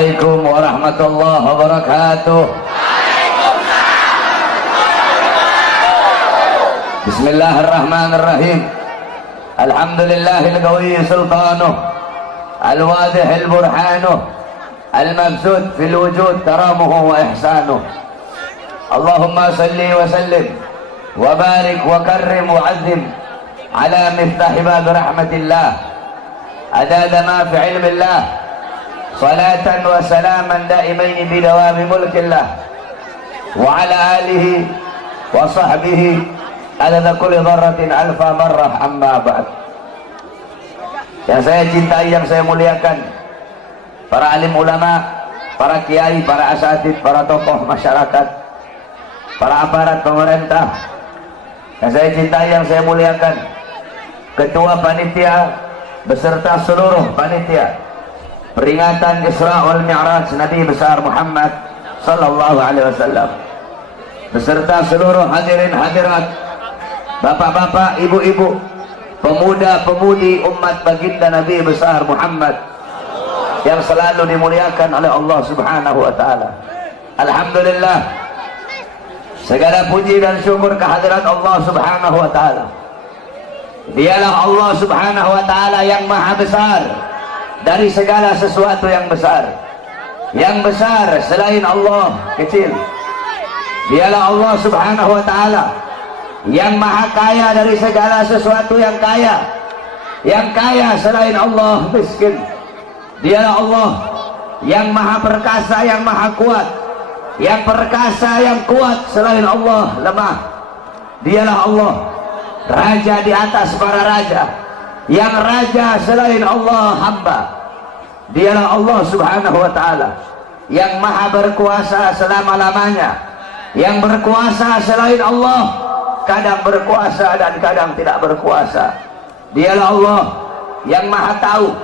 Assalamualaikum warahmatullahi wabarakatuh. Bismillahirrahmanirrahim. Alhamdulillahil qawi sultanuh, al-wadihil burhanuh, al-mabsut fil wujud karamuhu wa ihsanuh. Allahumma salli wa sallim wa barik wa karrim wa azim ala miftahi bab rahmatillah adada ma fi ilmillah salatan wa salaman daimain bidawami mulkillah wa ala alihi wa sahbihi adada kulli dharratin alfa marrah amma ba'd. Yang saya cintai, yang saya muliakan, para alim ulama, para kiai, para asatid, para tokoh masyarakat, para aparat pemerintah. Yang saya cintai, yang saya muliakan, ketua panitia beserta seluruh panitia peringatan Isra wal Mi'raj Nabi besar Muhammad sallallahu alaihi wasallam, beserta seluruh hadirin hadirat, bapak-bapak, ibu-ibu, pemuda-pemudi umat baginda Nabi besar Muhammad yang selalu dimuliakan oleh Allah Subhanahu wa taala. Alhamdulillah, segala puji dan syukur kehadirat Allah Subhanahu wa taala. Dialah Allah Subhanahu wa taala yang maha besar dari segala sesuatu yang besar. Yang besar selain Allah kecil. Dialah Allah Subhanahu wa taala yang maha kaya dari segala sesuatu yang kaya. Yang kaya selain Allah miskin. Dialah Allah yang maha perkasa, yang maha kuat. Yang perkasa, yang kuat selain Allah lemah. Dialah Allah raja di atas para raja. Yang raja selain Allah hamba. Dialah Allah Subhanahu wa taala yang maha berkuasa selama-lamanya. Yang berkuasa selain Allah kadang berkuasa dan kadang tidak berkuasa. Dialah Allah yang maha tahu.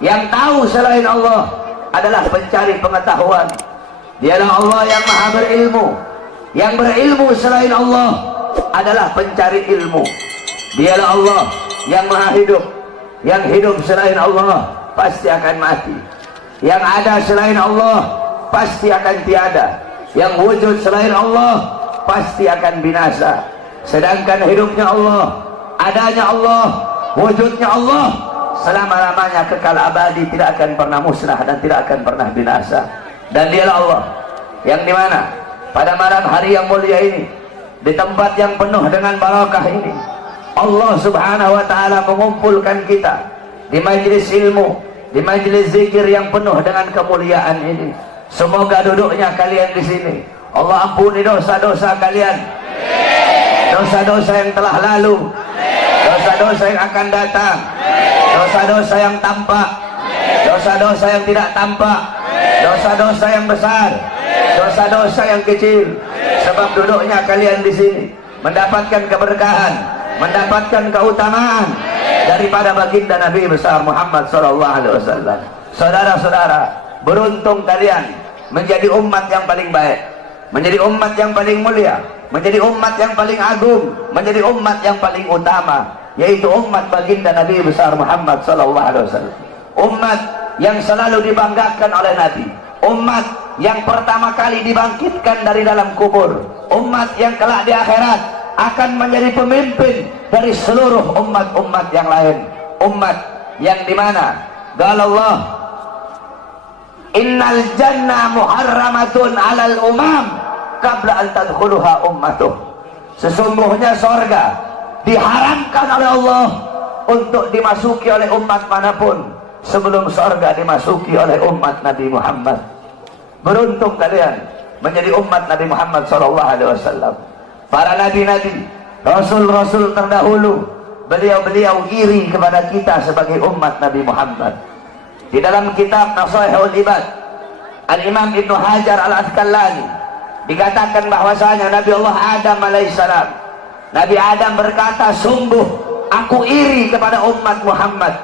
Yang tahu selain Allah adalah pencari pengetahuan. Dialah Allah yang maha berilmu. Yang berilmu selain Allah adalah pencari ilmu. Dialah Allah yang maha hidup. Yang hidup selain Allah pasti akan mati. Yang ada selain Allah pasti akan tiada. Yang wujud selain Allah pasti akan binasa. Sedangkan hidupnya Allah, adanya Allah, wujudnya Allah selama-lamanya kekal abadi, tidak akan pernah musnah dan tidak akan pernah binasa. Dan dialah Allah yang dimana pada malam hari yang mulia ini, di tempat yang penuh dengan barakah ini, Allah Subhanahu wa taala mengumpulkan kita di majelis ilmu, di majelis zikir yang penuh dengan kemuliaan ini. Semoga duduknya kalian di sini Allah ampuni dosa-dosa kalian, dosa-dosa yang telah lalu, dosa-dosa yang akan datang, dosa-dosa yang tampak, dosa-dosa yang tidak tampak, dosa-dosa yang besar, dosa-dosa yang kecil. Sebab duduknya kalian di sini mendapatkan keberkahan, mendapatkan keutamaan daripada baginda Nabi besar Muhammad sallallahu alaihi wasallam. Saudara-saudara, beruntung kalian menjadi umat yang paling baik, menjadi umat yang paling mulia, menjadi umat yang paling agung, menjadi umat yang paling utama, yaitu umat baginda Nabi besar Muhammad sallallahu alaihi wasallam. Umat yang selalu dibanggakan oleh Nabi, umat yang pertama kali dibangkitkan dari dalam kubur, umat yang kelak di akhirat akan menjadi pemimpin dari seluruh umat-umat yang lain. Umat yang dimana Allah, innal jannah muharramatun alal umam qabla an tadkhuluha ummatuh. Sesungguhnya sorga diharamkan oleh Allah untuk dimasuki oleh umat manapun sebelum sorga dimasuki oleh umat Nabi Muhammad. Beruntung kalian menjadi umat Nabi Muhammad sallallahu alaihi wasallam. Para nabi-nabi, rasul-rasul terdahulu, beliau-beliau iri kepada kita sebagai umat Nabi Muhammad. Di dalam kitab Nasaihul Ibad, Al-Imam Ibnu Hajar Al-Asqalani dikatakan bahwasanya Nabi Allah Adam alaihissalam, Nabi Adam berkata, sungguh aku iri kepada umat Muhammad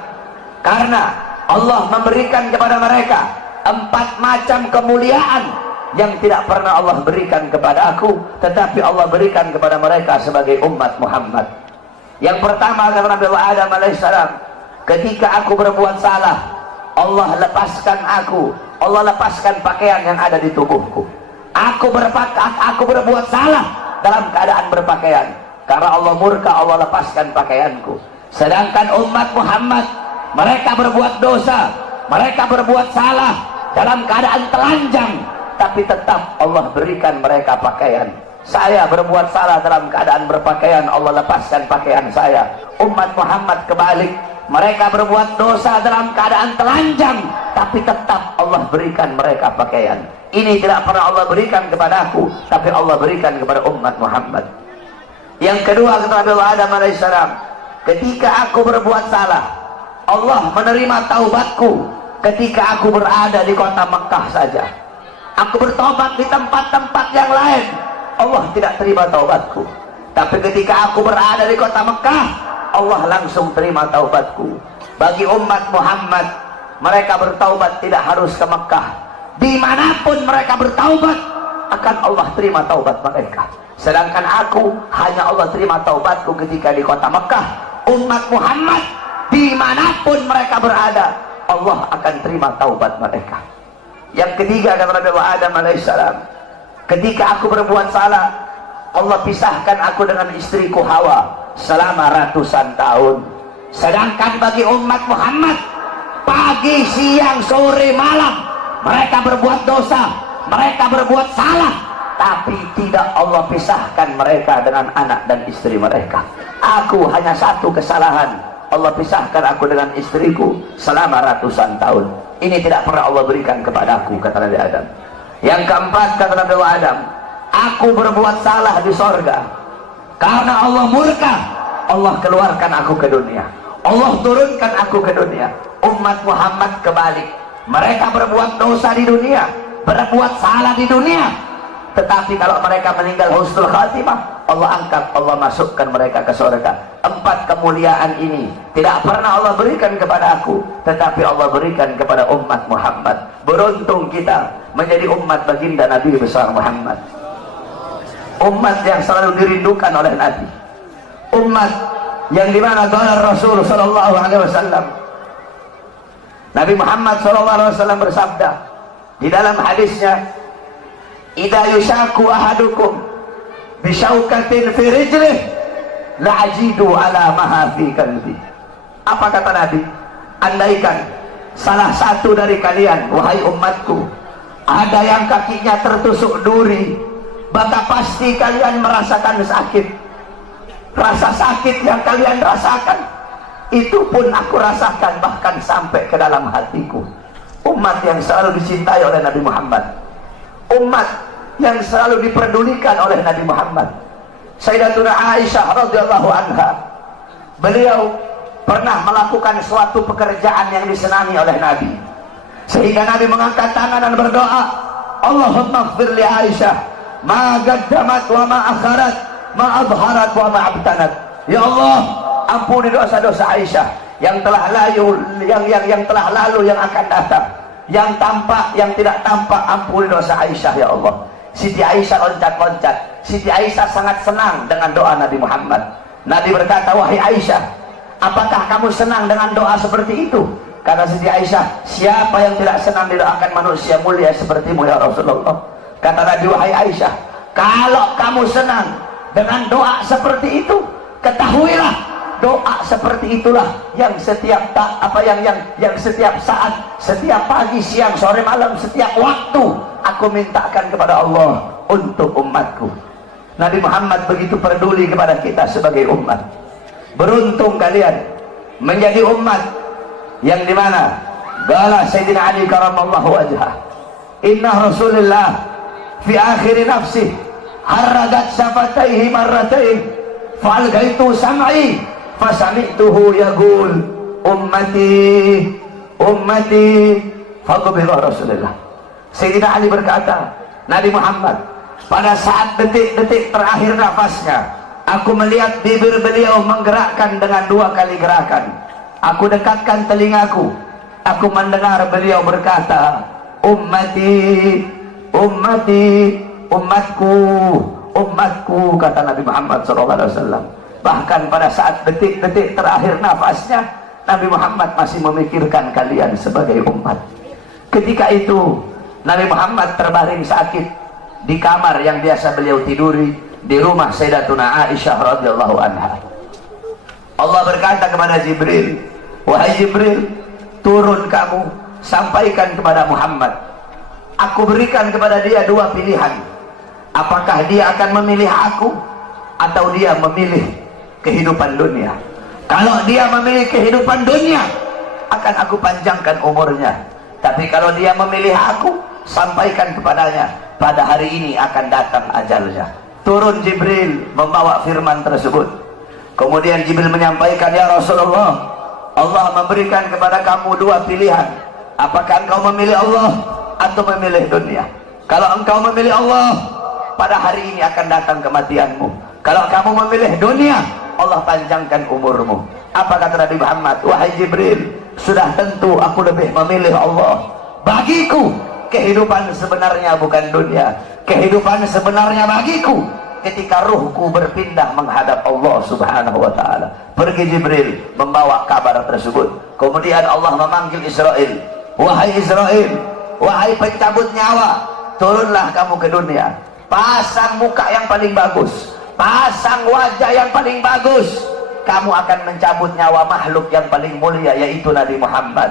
karena Allah memberikan kepada mereka 4 macam kemuliaan yang tidak pernah Allah berikan kepada aku, tetapi Allah berikan kepada mereka sebagai umat Muhammad. Yang pertama kata Nabi Allah Adam alaihissalam, ketika aku berbuat salah, Allah lepaskan aku Allah lepaskan pakaian yang ada di tubuhku. Aku berbuat salah dalam keadaan berpakaian. Karena Allah murka, Allah lepaskan pakaianku. Sedangkan umat Muhammad, mereka berbuat dosa, mereka berbuat salah dalam keadaan telanjang, tapi tetap Allah berikan mereka pakaian. Saya berbuat salah dalam keadaan berpakaian, Allah lepaskan pakaian saya. Umat Muhammad kebalik, mereka berbuat dosa dalam keadaan telanjang, tapi tetap Allah berikan mereka pakaian. Ini tidak pernah Allah berikan kepadaku, tapi Allah berikan kepada umat Muhammad. Yang kedua, kata Nabi Adam alaihissalam, ketika aku berbuat salah, Allah menerima taubatku ketika aku berada di kota Mekah saja. Aku bertobat di tempat-tempat yang lain, Allah tidak terima taubatku. Tapi ketika aku berada di kota Mekah, Allah langsung terima taubatku. Bagi umat Muhammad, mereka bertaubat tidak harus ke Mekah. Dimanapun mereka bertaubat, akan Allah terima taubat mereka. Sedangkan aku, hanya Allah terima taubatku ketika di kota Mekah. Umat Muhammad, dimanapun mereka berada, Allah akan terima taubat mereka. Yang ketiga, kata Nabi Adam alaihissalam, ketika aku berbuat salah, Allah pisahkan aku dengan istriku Hawa selama ratusan tahun. Sedangkan bagi umat Muhammad, pagi, siang, sore, malam, mereka berbuat dosa, mereka berbuat salah, tapi tidak Allah pisahkan mereka dengan anak dan istri mereka. Aku hanya satu kesalahan, Allah pisahkan aku dengan istriku selama ratusan tahun. Ini tidak pernah Allah berikan kepadaku, kata Nabi Adam. Yang keempat, kata Nabi Adam, aku berbuat salah di sorga. Karena Allah murka, Allah keluarkan aku ke dunia, Allah turunkan aku ke dunia. Umat Muhammad kebalik, mereka berbuat dosa di dunia, berbuat salah di dunia, tetapi kalau mereka meninggal husnul khatimah, Allah angkat, Allah masukkan mereka ke surga. Empat kemuliaan ini tidak pernah Allah berikan kepada aku, tetapi Allah berikan kepada umat Muhammad. Beruntung kita menjadi umat baginda Nabi besar Muhammad, umat yang selalu dirindukan oleh Nabi, umat yang dimana Rasul sallallahu alaihi wasallam, Nabi Muhammad sallallahu alaihi wasallam bersabda di dalam hadisnya, "Idza yushaku ahadukum bisyaukatin fi rijlih la'ajidu ala maha fi qalbi." Apa kata Nabi? Andaikan salah satu dari kalian, wahai umatku, ada yang kakinya tertusuk duri, maka pasti kalian merasakan sakit. Rasa sakit yang kalian rasakan, itu pun aku rasakan bahkan sampai ke dalam hatiku. Umat yang selalu dicintai oleh Nabi Muhammad, umat yang selalu diperdulikan oleh Nabi Muhammad. Sayyidatuna Aisyah radhiyallahu anha, beliau pernah melakukan suatu pekerjaan yang disenangi oleh Nabi, sehingga Nabi mengangkat tangan dan berdoa, Allahumma ighfir li Aisyah ma qaddamat wa ma akharat, ma adharat wa ma abtanat. Ya Allah, ampuni dosa-dosa Aisyah yang telah lalu, yang telah lalu, yang akan datang, yang tampak, yang tidak tampak. Ampuni dosa Aisyah ya Allah. Siti Aisyah loncat-loncat. Siti Aisyah sangat senang dengan doa Nabi Muhammad. Nabi berkata, wahai Aisyah, apakah kamu senang dengan doa seperti itu? Kata Siti Aisyah, siapa yang tidak senang didoakan manusia mulia sepertimu ya Rasulullah. Kata Nabi, wahai Aisyah, kalau kamu senang dengan doa seperti itu, ketahuilah doa seperti itulah yang setiap yang setiap saat, setiap pagi, siang, sore, malam, setiap waktu aku mintakan kepada Allah untuk umatku. Nabi Muhammad begitu peduli kepada kita sebagai umat. Beruntung kalian menjadi umat yang dimana qala Sayyidina Ali karamallahu wajhah, inna Rasulullah fi akhir nafsi haradat syafataihi marratain fa'algaitu sam'i fasami'tuhu yaqul ummati ummati faqbilah Rasulullah. Sayyidina Ali berkata, Nabi Muhammad pada saat detik-detik terakhir nafasnya, aku melihat bibir beliau menggerakkan dengan 2 kali gerakan. Aku dekatkan telingaku, aku mendengar beliau berkata, ummati ummati, umatku umatku, kata Nabi Muhammad SAW. Bahkan pada saat detik-detik terakhir nafasnya, Nabi Muhammad masih memikirkan kalian sebagai umat. Ketika itu Nabi Muhammad terbaring sakit di kamar yang biasa beliau tiduri di rumah Sayyidatuna Aisyah radhiyallahu anha. Allah berkata kepada Jibril, wahai Jibril, turun kamu, sampaikan kepada Muhammad, aku berikan kepada dia dua pilihan. Apakah dia akan memilih aku atau dia memilih kehidupan dunia? Kalau dia memilih kehidupan dunia, akan aku panjangkan umurnya. Tapi kalau dia memilih aku, sampaikan kepadanya, pada hari ini akan datang ajalnya. Turun Jibril membawa firman tersebut. Kemudian Jibril menyampaikan, ya Rasulullah, Allah memberikan kepada kamu dua pilihan. Apakah engkau memilih Allah atau memilih dunia? Kalau engkau memilih Allah, pada hari ini akan datang kematianmu. Kalau kamu memilih dunia, Allah panjangkan umurmu. Apa kata Nabi Muhammad? Wahai Jibril, sudah tentu aku lebih memilih Allah. Bagiku kehidupan sebenarnya bukan dunia. Kehidupan sebenarnya bagiku ketika ruhku berpindah menghadap Allah subhanahu wa ta'ala. Pergi Jibril membawa kabar tersebut. Kemudian Allah memanggil Israel. Wahai Israel, wahai pencabut nyawa, turunlah kamu ke dunia. Pasang muka yang paling bagus, pasang wajah yang paling bagus. Kamu akan mencabut nyawa makhluk yang paling mulia, yaitu Nabi Muhammad.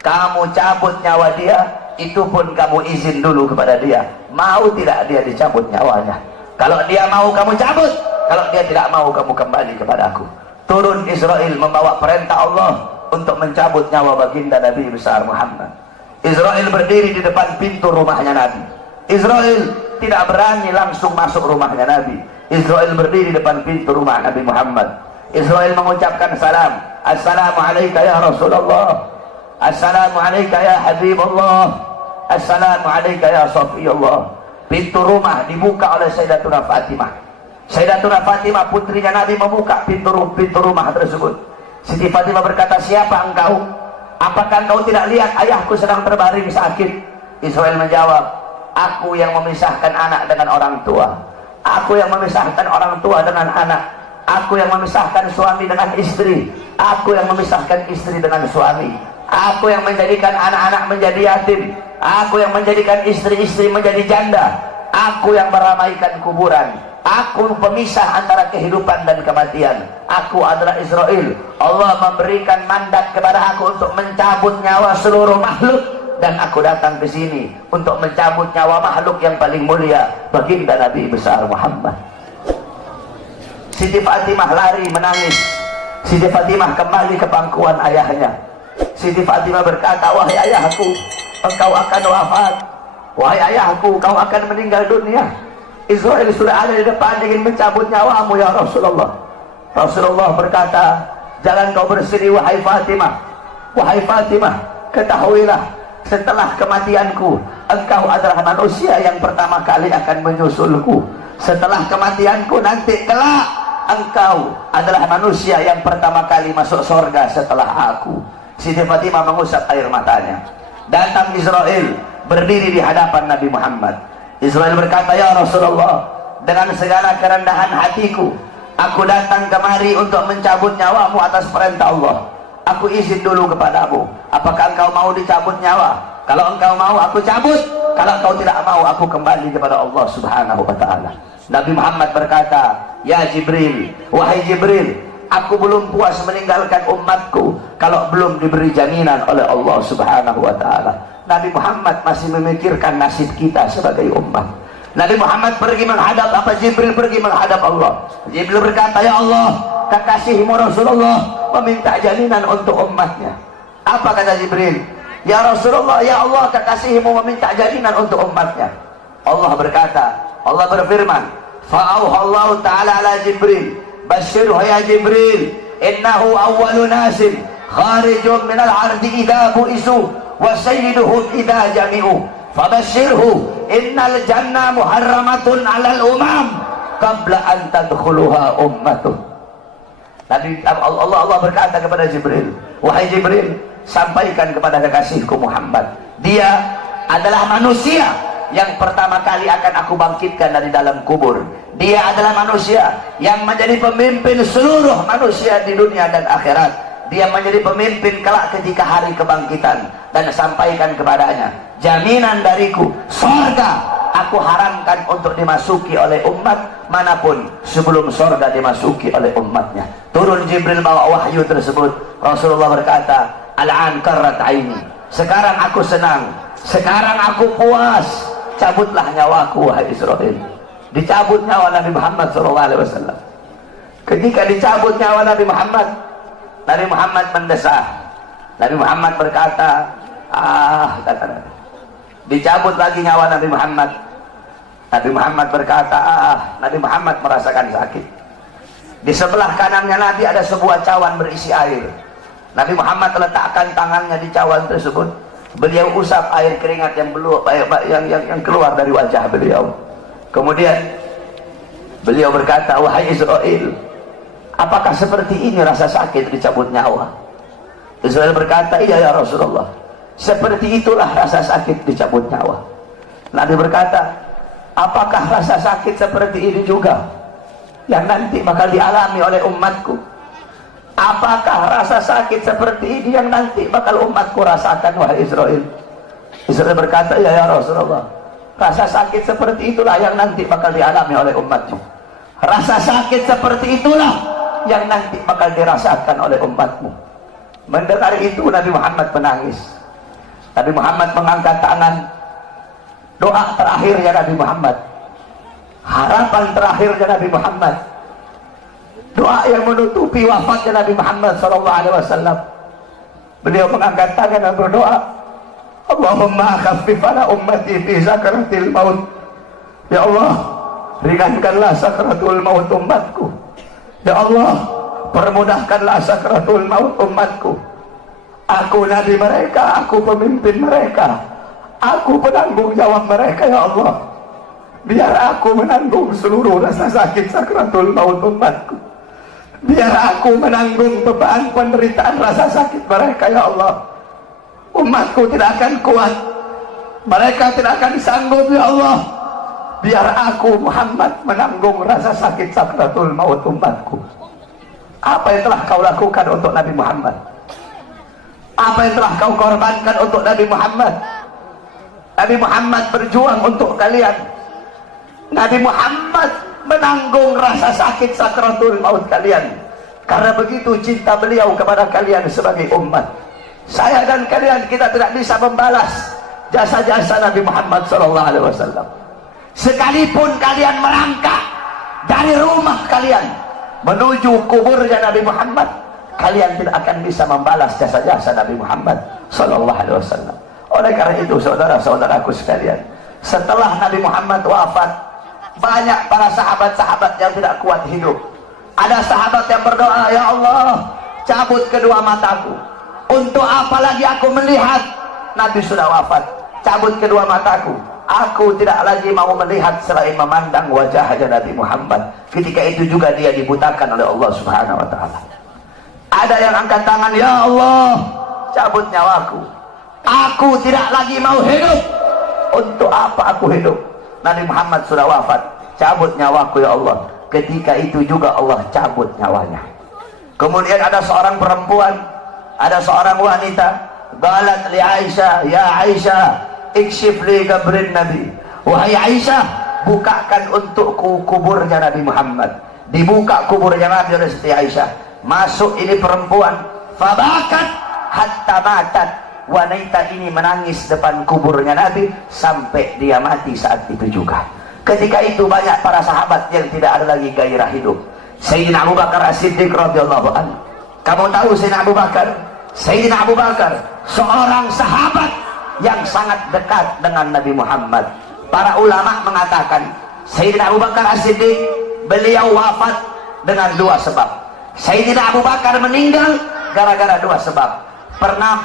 Kamu cabut nyawa dia, itu pun kamu izin dulu kepada dia. Mau tidak dia dicabut nyawanya? Kalau dia mau kamu cabut, kalau dia tidak mau kamu kembali kepada aku. Turun Israel membawa perintah Allah untuk mencabut nyawa baginda Nabi besar Muhammad. Israel berdiri di depan pintu rumahnya Nabi. Israel tidak berani langsung masuk rumahnya Nabi. Israel berdiri di depan pintu rumah Nabi Muhammad. Israel mengucapkan salam. Assalamualaikum ya Rasulullah. Assalamualaikum ya Habibullah. Assalamualaikum ya Safiyullah. Pintu rumah dibuka oleh Sayyidatuna Fatimah. Sayyidatuna Fatimah putrinya Nabi membuka pintu rumah tersebut. Siti Fatimah berkata, siapa engkau? Apakah engkau tidak lihat ayahku sedang terbaring sakit? Israel menjawab, aku yang memisahkan anak dengan orang tua. Aku yang memisahkan orang tua dengan anak. Aku yang memisahkan suami dengan istri. Aku yang memisahkan istri dengan suami. Aku yang menjadikan anak-anak menjadi yatim. Aku yang menjadikan istri-istri menjadi janda. Aku yang meramaikan kuburan. Aku pemisah antara kehidupan dan kematian. Aku adalah Israel. Allah memberikan mandat kepada aku untuk mencabut nyawa seluruh makhluk, dan aku datang ke sini untuk mencabut nyawa makhluk yang paling mulia, baginda Nabi besar Muhammad. Siti Fatimah lari menangis. Siti Fatimah kembali ke pangkuan ayahnya. Siti Fatimah berkata, wahai ayahku, engkau akan wafat. Wahai ayahku, kau akan meninggal dunia. Israel sudah ada di depan ingin mencabut nyawamu ya Rasulullah. Rasulullah berkata, jangan kau bersedih wahai Fatimah. Wahai Fatimah, ketahuilah, setelah kematianku, engkau adalah manusia yang pertama kali akan menyusulku. Setelah kematianku nanti kelak, engkau adalah manusia yang pertama kali masuk surga setelah aku. Siti Fatimah mengusap air matanya. Datang Israel berdiri di hadapan Nabi Muhammad. Israel berkata, ya Rasulullah, dengan segala kerendahan hatiku, aku datang kemari untuk mencabut nyawamu atas perintah Allah. Aku izin dulu kepadamu, apakah engkau mau dicabut nyawa? Kalau engkau mau, aku cabut. Kalau engkau tidak mau, aku kembali kepada Allah subhanahu wa ta'ala. Nabi Muhammad berkata, ya Jibril, wahai Jibril, aku belum puas meninggalkan umatku kalau belum diberi jaminan oleh Allah subhanahu wa ta'ala. Nabi Muhammad masih memikirkan nasib kita sebagai umat. Nabi Muhammad pergi menghadap apa? Jibril pergi menghadap Allah. Jibril berkata, ya Allah, kekasihmu Rasulullah meminta jaminan untuk umatnya. Apa kata Jibril? Ya Rasulullah, ya Allah, kekasihmu meminta jaminan untuk umatnya. Allah berkata, Allah berfirman, fa'auhallahu ta'ala ala Jibril, basyirhu ya Jibril, innahu awwalu nasin kharijun minal ardi idha bu'isu wa sayyiduhum idha jami'u fabashirhu innal jannah muharramatun alal umam qabla an tadkhuluha ummatuh. Nabi Allah berkata kepada Jibril, wahai Jibril, sampaikan kepada kekasihku Muhammad, dia adalah manusia yang pertama kali akan aku bangkitkan dari dalam kubur. Dia adalah manusia yang menjadi pemimpin seluruh manusia di dunia dan akhirat. dia menjadi pemimpin kelak ketika hari kebangkitan, dan sampaikan kepadanya, jaminan dariku surga aku haramkan untuk dimasuki oleh umat manapun sebelum surga dimasuki oleh umatnya. Turun Jibril bawa wahyu tersebut. Rasulullah berkata, al-an qarrat aini, sekarang aku senang, sekarang aku puas, cabutlah nyawaku wahai Israel. Dicabut nyawa Nabi Muhammad SAW. Ketika dicabut nyawa Nabi Muhammad mendesah. Nabi Muhammad berkata, kata dicabut lagi nyawa Nabi Muhammad. Nabi Muhammad berkata, Nabi Muhammad merasakan sakit. Di sebelah kanannya Nabi ada sebuah cawan berisi air. Nabi Muhammad letakkan tangannya di cawan tersebut. Beliau usap air keringat yang keluar dari wajah beliau. Kemudian beliau berkata, wahai Israel, apakah seperti ini rasa sakit dicabut nyawa? Israel berkata, iya ya Rasulullah, seperti itulah rasa sakit dicabut nyawa. Nabi berkata, apakah rasa sakit seperti ini juga yang nanti bakal dialami oleh umatku? Apakah rasa sakit seperti ini yang nanti bakal umatku rasakan wahai Israel? Israel berkata, ya Rasulullah, rasa sakit seperti itulah yang nanti bakal dialami oleh umatmu. Rasa sakit seperti itulah yang nanti bakal dirasakan oleh umatmu. Mendengar itu Nabi Muhammad menangis. Nabi Muhammad mengangkat tangan. Doa terakhirnya Nabi Muhammad, harapan terakhirnya Nabi Muhammad, doa yang menutupi wafatnya Nabi Muhammad SAW. Beliau mengangkat tangan dan berdoa, Allahumma khaffif ala ummati fi sakaratil maut. Ya Allah, ringankanlah sakaratul maut umatku. Ya Allah, permudahkanlah sakaratul maut umatku. Aku nabi mereka, aku pemimpin mereka, aku penanggung jawab mereka ya Allah. Biar aku menanggung seluruh rasa sakit sakaratul maut umatku. Biar aku menanggung beban penderitaan rasa sakit mereka ya Allah. Umatku tidak akan kuat, mereka tidak akan sanggup ya Allah. Biar aku Muhammad menanggung rasa sakit sakaratul maut umatku. Apa yang telah kau lakukan untuk Nabi Muhammad? Apa yang telah kau korbankan untuk Nabi Muhammad? Nabi Muhammad berjuang untuk kalian. Nabi Muhammad menanggung rasa sakit sakaratul maut kalian. Karena begitu cinta beliau kepada kalian sebagai umat. Saya dan kalian, kita tidak bisa membalas jasa-jasa Nabi Muhammad SAW. Sekalipun kalian merangkak dari rumah kalian menuju kuburnya Nabi Muhammad, kalian tidak akan bisa membalas jasa-jasa Nabi Muhammad SAW. Oleh karena itu saudara-saudaraku sekalian, setelah Nabi Muhammad wafat, banyak para sahabat-sahabat yang tidak kuat hidup. Ada sahabat yang berdoa, ya Allah, cabut kedua mataku. Untuk apa lagi aku melihat? Nabi sudah wafat, cabut kedua mataku. Aku tidak lagi mau melihat selain memandang wajahnya Nabi Muhammad. Ketika itu juga dia dibutakan oleh Allah Subhanahu wa ta'ala. Ada yang angkat tangan, ya Allah, cabut nyawaku. Aku tidak lagi mau hidup. Untuk apa aku hidup? Nabi Muhammad sudah wafat, cabut nyawaku ya Allah. Ketika itu juga Allah cabut nyawanya. Kemudian ada seorang perempuan, ada seorang wanita, qalat li Aisyah, ya Aisyah, ikshif li qabrin Nabi. Wahai Aisyah, bukakan untukku kuburnya Nabi Muhammad. Dibuka kuburnya Nabi oleh Siti Aisyah. Masuk ini perempuan, fabakat hatta matat. Wanita ini menangis depan kuburnya Nabi sampai dia mati saat itu juga. Ketika itu banyak para sahabat yang tidak ada lagi gairah hidup. Sayyidina Abu Bakar As-Siddiq radhiyallahu anhu. Kamu tahu Sayyidina Abu Bakar? Sayyidina Abu Bakar seorang sahabat yang sangat dekat dengan Nabi Muhammad. Para ulama mengatakan Sayyidina Abu Bakar As-Siddiq beliau wafat dengan dua sebab. Sayyidina Abu Bakar meninggal gara-gara dua sebab.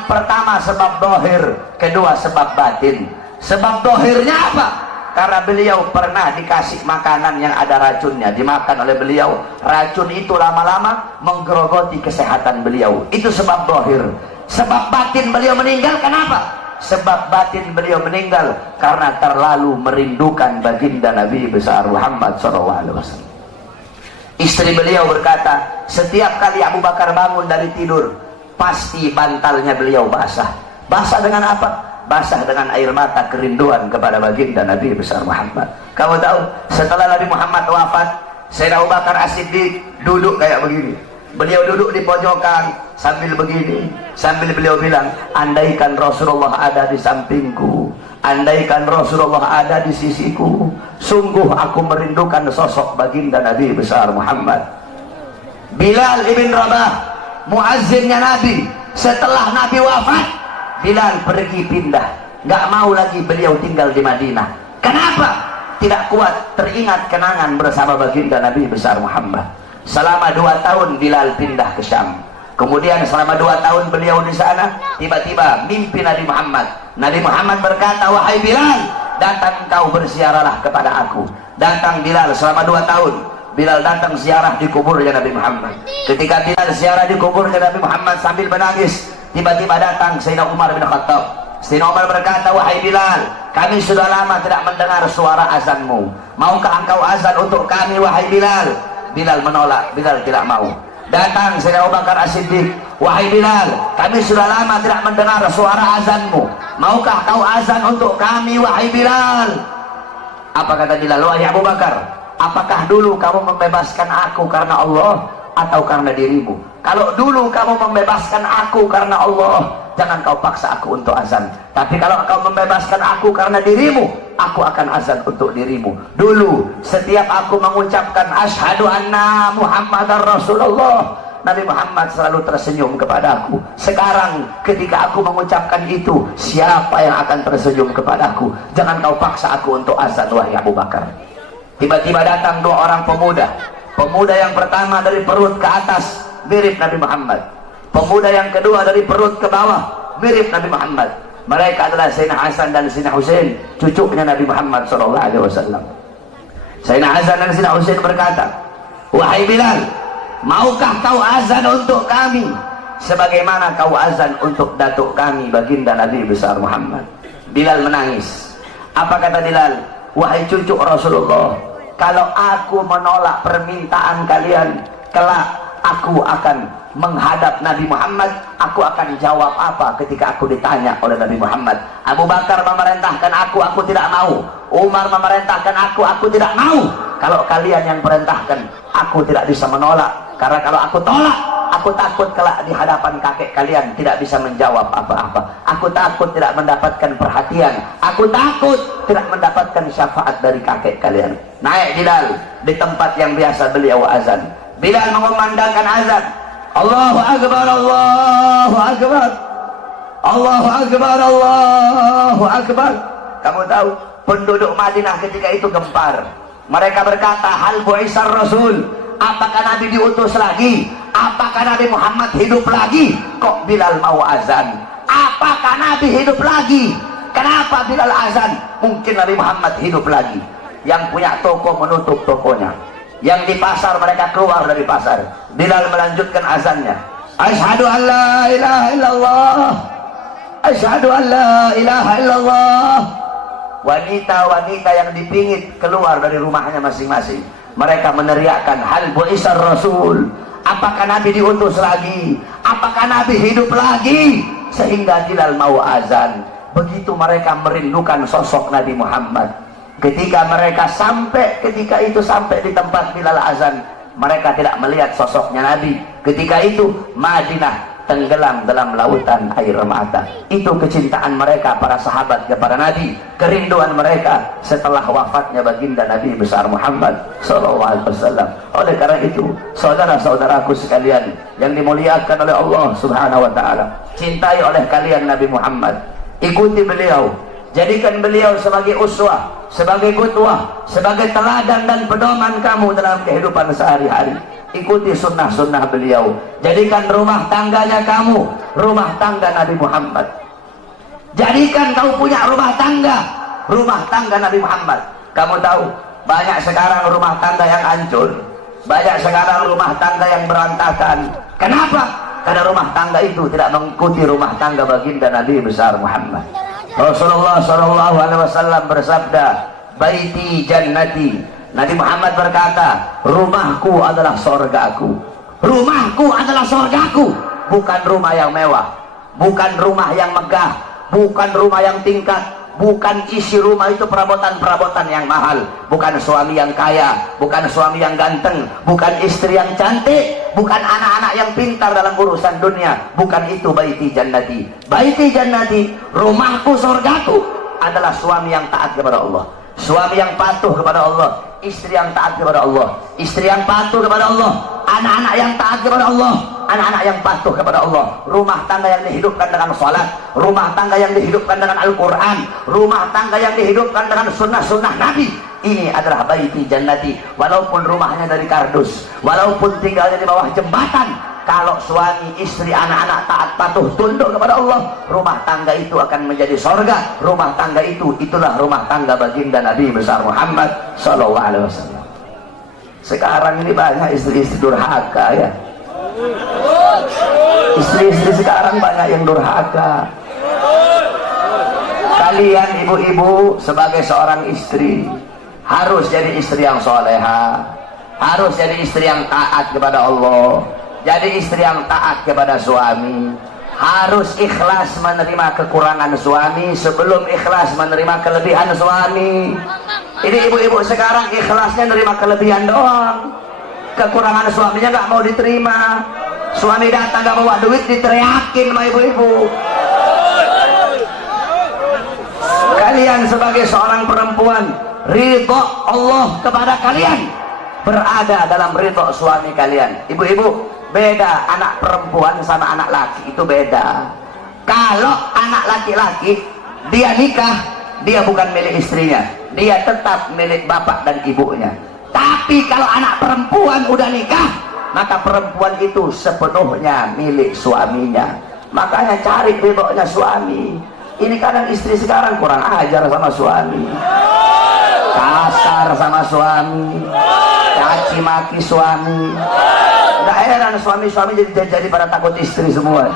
Pertama sebab dohir, kedua sebab batin. Sebab dohirnya apa? Karena beliau pernah dikasih makanan yang ada racunnya, dimakan oleh beliau. Racun itu lama-lama menggerogoti kesehatan beliau. Itu sebab dohir. Sebab batin beliau meninggal kenapa? Sebab batin beliau meninggal karena terlalu merindukan baginda Nabi besar Muhammad SAW. Istri beliau berkata, setiap kali Abu Bakar bangun dari tidur, pasti bantalnya beliau basah. Basah dengan apa? Basah dengan air mata kerinduan kepada baginda Nabi besar Muhammad. Kamu tahu, setelah Nabi Muhammad wafat, Sayyidina Abu Bakar As-Siddiq duduk kayak begini. Beliau duduk di pojokan sambil begini, sambil beliau bilang, andaikan Rasulullah ada di sampingku, andaikan Rasulullah ada di sisiku, sungguh aku merindukan sosok baginda Nabi besar Muhammad. Bilal ibn Rabah, muazzinnya Nabi, setelah Nabi wafat, Bilal pergi pindah, nggak mau lagi beliau tinggal di Madinah. Kenapa? Tidak kuat teringat kenangan bersama baginda Nabi besar Muhammad. Selama 2 tahun Bilal pindah ke Syam. Kemudian selama 2 tahun beliau di sana, tiba-tiba mimpi Nabi Muhammad. Nabi Muhammad berkata, wahai Bilal, datang kau berziarahlah kepada aku. Datang Bilal selama 2 tahun. Bilal datang ziarah di kuburnya Nabi Muhammad. Ketika Bilal ziarah di kuburnya Nabi Muhammad sambil menangis, tiba-tiba datang Sayyidina Umar bin Khattab. Sayyidina Umar berkata, wahai Bilal, kami sudah lama tidak mendengar suara azanmu. Maukah engkau azan untuk kami, wahai Bilal? Bilal menolak, Bilal tidak mau. Datang Sayyidina Abu Bakar As-Siddiq, wahai Bilal, kami sudah lama tidak mendengar suara azanmu. Maukah kau azan untuk kami, wahai Bilal? Apa kata Bilal? Wahai Abu Bakar, apakah dulu kamu membebaskan aku karena Allah atau karena dirimu? Kalau dulu kamu membebaskan aku karena Allah, jangan kau paksa aku untuk azan. Tapi kalau kau membebaskan aku karena dirimu, aku akan azan untuk dirimu. Dulu setiap aku mengucapkan asyhadu anna Muhammadar Rasulullah, Nabi Muhammad selalu tersenyum kepadaku. Sekarang ketika aku mengucapkan itu, siapa yang akan tersenyum kepadaku? Jangan kau paksa aku untuk azan, wahai Abu Bakar. Tiba-tiba datang 2 orang pemuda. Pemuda yang pertama dari perut ke atas mirip Nabi Muhammad. Pemuda yang kedua dari perut ke bawah mirip Nabi Muhammad. Mereka adalah Sayyidina Hasan dan Sayyidina Husain, cucunya Nabi Muhammad SAW. Sayyidina Hasan dan Sayyidina Husain berkata, wahai Bilal, maukah kau azan untuk kami sebagaimana kau azan untuk datuk kami baginda Nabi besar Muhammad? Bilal menangis. Apa kata Bilal? Wahai cucu Rasulullah, kalau aku menolak permintaan kalian, kelak aku akan menghadap Nabi Muhammad, aku akan jawab apa ketika aku ditanya oleh Nabi Muhammad? Abu Bakar memerintahkan aku tidak mau. Umar memerintahkan aku tidak mau. Kalau kalian yang perintahkan, aku tidak bisa menolak. Karena kalau aku tolak, aku takut kelak di hadapan kakek kalian tidak bisa menjawab apa-apa. Aku takut tidak mendapatkan perhatian. Aku takut tidak mendapatkan syafaat dari kakek kalian. Naik Bilal di tempat yang biasa beliau azan. Bilal mengumandangkan azan. Allahu Akbar, Allahu Akbar, Allahu Akbar, Allahu Akbar. Kamu tahu penduduk Madinah ketika itu gempar. Mereka berkata, hal bu'isar Rasul, apakah Nabi diutus lagi? Apakah Nabi Muhammad hidup lagi? Kok Bilal mau azan? Apakah Nabi hidup lagi? Kenapa Bilal azan? Mungkin Nabi Muhammad hidup lagi. Yang punya toko menutup tokonya, yang di pasar mereka keluar dari pasar. Bilal melanjutkan azannya. Asyhadu an la ilaha illallah, asyhadu an la ilaha illallah. Wanita-wanita yang dipingit keluar dari rumahnya masing-masing. Mereka meneriakkan, hal bu'isar Rasul, apakah Nabi diutus lagi? Apakah Nabi hidup lagi? Sehingga Bilal mau azan. Begitu mereka merindukan sosok Nabi Muhammad. Ketika mereka sampai di tempat Bilal azan, mereka tidak melihat sosoknya Nabi. Ketika itu Madinah tenggelam dalam lautan air mata. Itu kecintaan mereka para sahabat kepada Nabi, kerinduan mereka setelah wafatnya baginda Nabi besar Muhammad SAW. Oleh karena itu, saudara-saudaraku sekalian yang dimuliakan oleh Allah Subhanahu wa taala, cintai oleh kalian Nabi Muhammad, ikuti beliau, jadikan beliau sebagai uswah, sebagai qudwah, sebagai teladan dan pedoman kamu dalam kehidupan sehari-hari. Ikuti sunnah-sunnah beliau. Jadikan rumah tangganya kamu rumah tangga Nabi Muhammad. Jadikan kau punya rumah tangga Nabi Muhammad. Kamu tahu, banyak sekarang rumah tangga yang hancur, banyak sekarang rumah tangga yang berantakan. Kenapa? Karena rumah tangga itu tidak mengikuti rumah tangga baginda Nabi besar Muhammad. Rasulullah SAW bersabda, baiti jannati. Nabi Muhammad berkata, rumahku adalah sorgaku, rumahku adalah sorgaku. bukan rumah yang mewah, bukan rumah yang megah, bukan rumah yang tingkat, bukan isi rumah itu perabotan-perabotan yang mahal, bukan suami yang kaya, bukan suami yang ganteng, bukan istri yang cantik, bukan anak-anak yang pintar dalam urusan dunia, bukan itu baiti jannati. Baiti jannati, rumahku, surgaku adalah suami yang taat kepada Allah, suami yang patuh kepada Allah, istri yang taat kepada Allah, istri yang patuh kepada Allah, anak-anak yang taat kepada Allah, anak-anak yang patuh kepada Allah, rumah tangga yang dihidupkan dengan salat, rumah tangga yang dihidupkan dengan Al-Quran, rumah tangga yang dihidupkan dengan sunnah-sunnah Nabi. Ini adalah baiti jannati. Walaupun rumahnya dari kardus, walaupun tinggalnya di bawah jembatan, kalau suami, istri, anak-anak taat patuh tunduk kepada Allah, rumah tangga itu akan menjadi sorga. Rumah tangga itu, itulah rumah tangga baginda Nabi besar Muhammad SAW. Sekarang ini banyak istri-istri durhaka ya. Istri-istri sekarang banyak yang durhaka. Kalian ibu-ibu sebagai seorang istri harus jadi istri yang soleha, harus jadi istri yang taat kepada Allah, jadi istri yang taat kepada suami, harus ikhlas menerima kekurangan suami sebelum ikhlas menerima kelebihan suami. Ini ibu-ibu sekarang ikhlasnya menerima kelebihan doang, kekurangan suaminya nggak mau diterima. Suami datang nggak bawa duit diteriakin sama ibu-ibu. Kalian sebagai seorang perempuan, ridho Allah kepada kalian berada dalam ridho suami kalian. Ibu-ibu, beda anak perempuan sama anak laki, itu beda. Kalau anak laki-laki dia nikah, dia bukan milik istrinya, dia tetap milik bapak dan ibunya. Tapi kalau anak perempuan udah nikah, maka perempuan itu sepenuhnya milik suaminya. Makanya cari ridhonya suami. Ini kadang istri sekarang kurang ajar sama suami, kasar sama suami, caci maki suami. Nggak heran suami-suami jadi pada takut istri semua.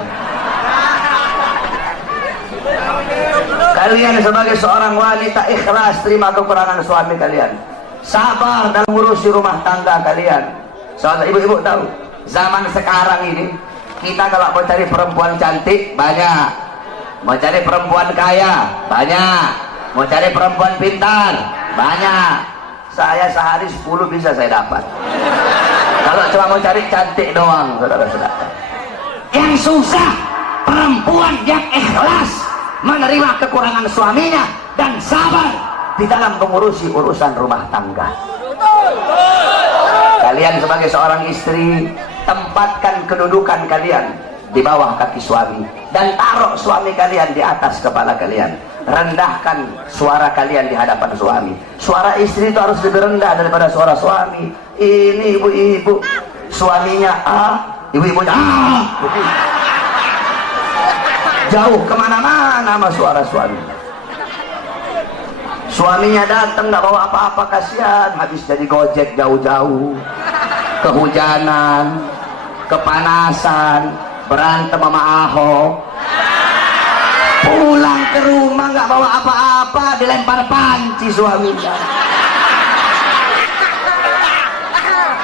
Kalian sebagai seorang wanita ikhlas terima kekurangan suami kalian, sabar dalam ngurusi rumah tangga kalian. Soalnya ibu-ibu tahu, zaman sekarang ini kita kalau mau cari perempuan cantik banyak, mau cari perempuan kaya banyak, mau cari perempuan pintar banyak. Saya sehari 10 bisa saya dapat. Kalau cuma mau cari cantik doang, saudara-saudara. Yang susah perempuan yang ikhlas menerima kekurangan suaminya dan sabar di dalam mengurusi urusan rumah tangga. Kalian sebagai seorang istri, tempatkan kedudukan kalian di bawah kaki suami dan taruh suami kalian di atas kepala kalian. Rendahkan suara kalian di hadapan suami. Suara istri itu harus lebih rendah daripada suara suami. Ini ibu-ibu, suaminya A, ibu-ibunya A, jauh kemana-mana sama suara suami. Suaminya datang nggak bawa apa-apa, kasihan, habis jadi gojek jauh-jauh, kehujanan, kepanasan, berantem sama Ahok, pulang ke rumah nggak bawa apa-apa, dilempar panci suaminya.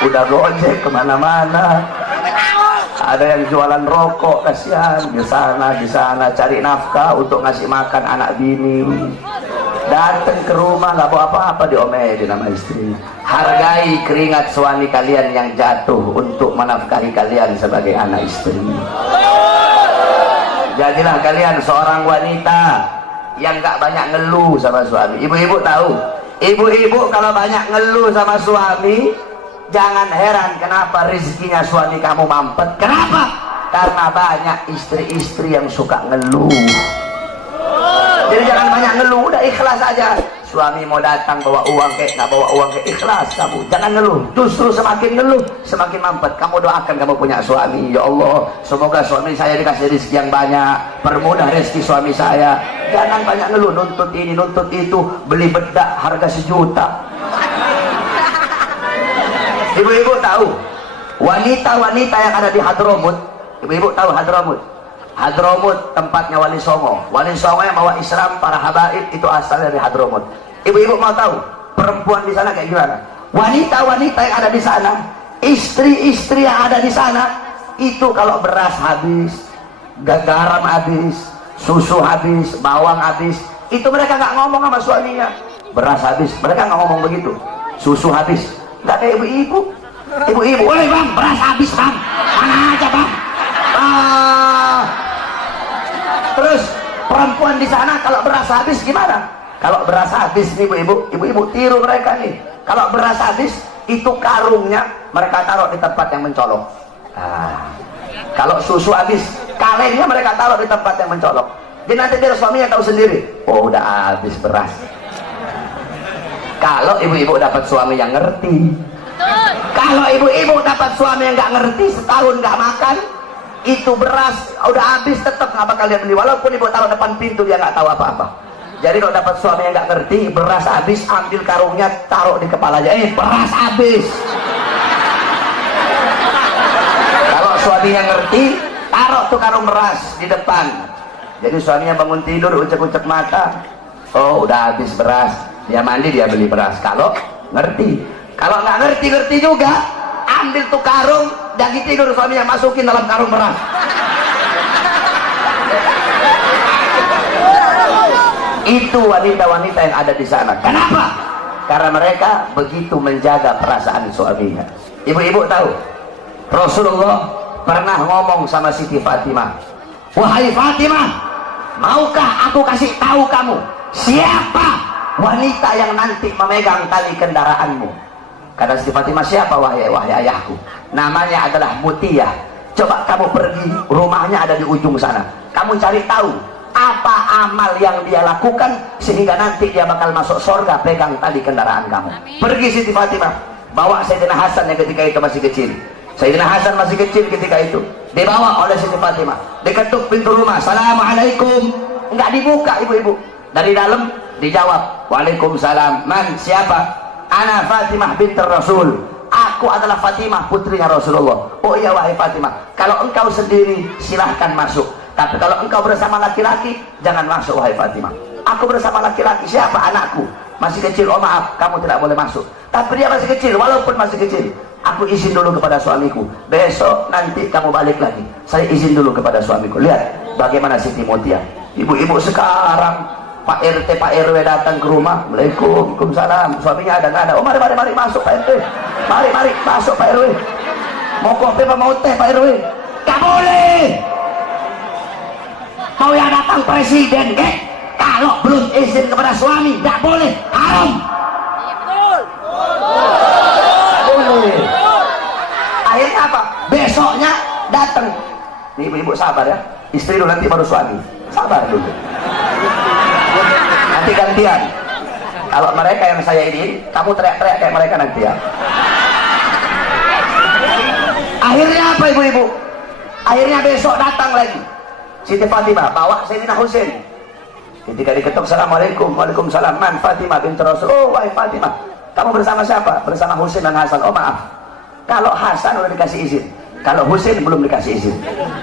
Udah gojek kemana-mana, ada yang jualan rokok, kasihan, di sana cari nafkah untuk ngasih makan anak bini. Datang ke rumah nggak bawa apa-apa, diomelin sama istri. Hargai keringat suami kalian yang jatuh untuk menafkahi kalian sebagai anak istri. Jadilah kalian seorang wanita yang nggak banyak ngeluh sama suami. Ibu-ibu tahu, ibu-ibu kalau banyak ngeluh sama suami, jangan heran kenapa rezekinya suami kamu mampet. Kenapa? Karena banyak istri-istri yang suka ngeluh. Jadi jangan banyak ngeluh, udah ikhlas aja. Suami mau datang bawa uang kayak nggak bawa uang kayak, ikhlas kamu, jangan ngeluh. Justru semakin ngeluh semakin mampet. Kamu doakan kamu punya suami, ya Allah semoga suami saya dikasih rezeki yang banyak, permudah rezeki suami saya. Jangan banyak ngeluh, nuntut ini nuntut itu, beli bedak harga 1 juta. Ibu-ibu tahu wanita-wanita yang ada di Hadramut? Ibu-ibu tahu Hadramut? Hadramut tempatnya Wali Songo. Wali Songo yang bawa Islam, para habaib itu asalnya dari Hadramut. Ibu-ibu mau tahu perempuan di sana kayak gimana? Wanita-wanita yang ada di sana, istri-istri yang ada di sana, Itu kalau beras habis, garam habis, susu habis, bawang habis, itu mereka nggak ngomong sama suaminya. Beras habis, mereka nggak ngomong begitu. Susu habis, nggak kayak ibu-ibu. Ibu-ibu, woi bang, beras habis bang, mana aja bang. Terus perempuan di sana kalau beras habis gimana? Kalau beras habis nih ibu-ibu tiru mereka nih. Kalau beras habis, itu karungnya mereka taruh di tempat yang mencolok. Kalau susu habis, kalengnya mereka taruh di tempat yang mencolok. Jadi nanti biar suaminya tahu sendiri, oh udah habis beras. Kalau ibu-ibu dapat suami yang ngerti. Kalau ibu-ibu dapat suami yang nggak ngerti, setahun nggak makan, itu beras udah habis tetap nggak bakal dia beli. Walaupun ibu taruh depan pintu, dia nggak tahu apa-apa. Jadi kalau dapat suami yang nggak ngerti, beras habis, ambil karungnya taruh di kepalanya, beras habis. Suaminya ngerti, taruh tuh karung beras di depan. Jadi suaminya bangun tidur, ucek-ucek mata, oh udah habis beras, dia mandi, dia beli beras. Kalau ngerti, kalau nggak ngerti juga, ambil tuh karung, lagi tidur suaminya masukin dalam karung beras. Itu wanita-wanita yang ada di sana. Kenapa? Karena mereka begitu menjaga perasaan suaminya. Ibu-ibu tahu, Rasulullah pernah ngomong sama Siti Fatimah, wahai Fatimah, maukah aku kasih tahu kamu siapa wanita yang nanti memegang tali kendaraanmu? Kata Siti Fatimah, siapa wahai ayahku? Namanya adalah Mutiyah. Coba kamu pergi, rumahnya ada di ujung sana, kamu cari tahu apa amal yang dia lakukan sehingga nanti dia bakal masuk surga pegang tali kendaraan kamu. Pergi Siti Fatimah, bawa Sayyidina Hasan yang ketika itu masih kecil. Sayyidina Hasan masih kecil ketika itu, dibawa oleh Siti Fatimah, diketuk pintu rumah, assalamualaikum, enggak dibuka ibu-ibu. Dari dalam dijawab, waalaikumsalam. Man, siapa? Ana Fatimah binti Rasul, aku adalah Fatimah putrinya Rasulullah. Oh iya wahai Fatimah, kalau engkau sendiri silahkan masuk, tapi kalau engkau bersama laki-laki jangan masuk wahai Fatimah. Aku bersama laki-laki. Siapa? Anakku masih kecil. Oh maaf, kamu tidak boleh masuk. Tapi dia masih kecil, walaupun masih kecil, aku izin dulu kepada suamiku, besok nanti kamu balik lagi, saya izin dulu kepada suamiku. Lihat bagaimana Siti Mutia. Ibu-ibu sekarang, Pak RT Pak RW datang ke rumah, Waalaikumsalam, suaminya ada nggak ada? Oh mari masuk Pak RT, mari masuk Pak RW, mau kopi apa mau teh Pak RW? Gak boleh. Mau yang datang presiden kalau belum izin kepada suami gak boleh, haram. Akhirnya apa? Besoknya datang. Nih ibu-ibu sabar ya, istri dulu nanti baru suami, sabar dulu, nanti gantian. Kalau mereka yang saya ini, kamu teriak-teriak kayak mereka nanti ya. Akhirnya apa ibu-ibu? Akhirnya besok datang lagi Siti Fatimah, bawa Sayyidina Husain. Ketika diketuk, assalamualaikum, waalaikumsalam. Man, Fatimah binti Rasul. Oh wahai Fatimah, kamu bersama siapa? Bersama Husain dan Hasan. Oh maaf, kalau Hasan udah dikasih izin, kalau Husain belum dikasih izin.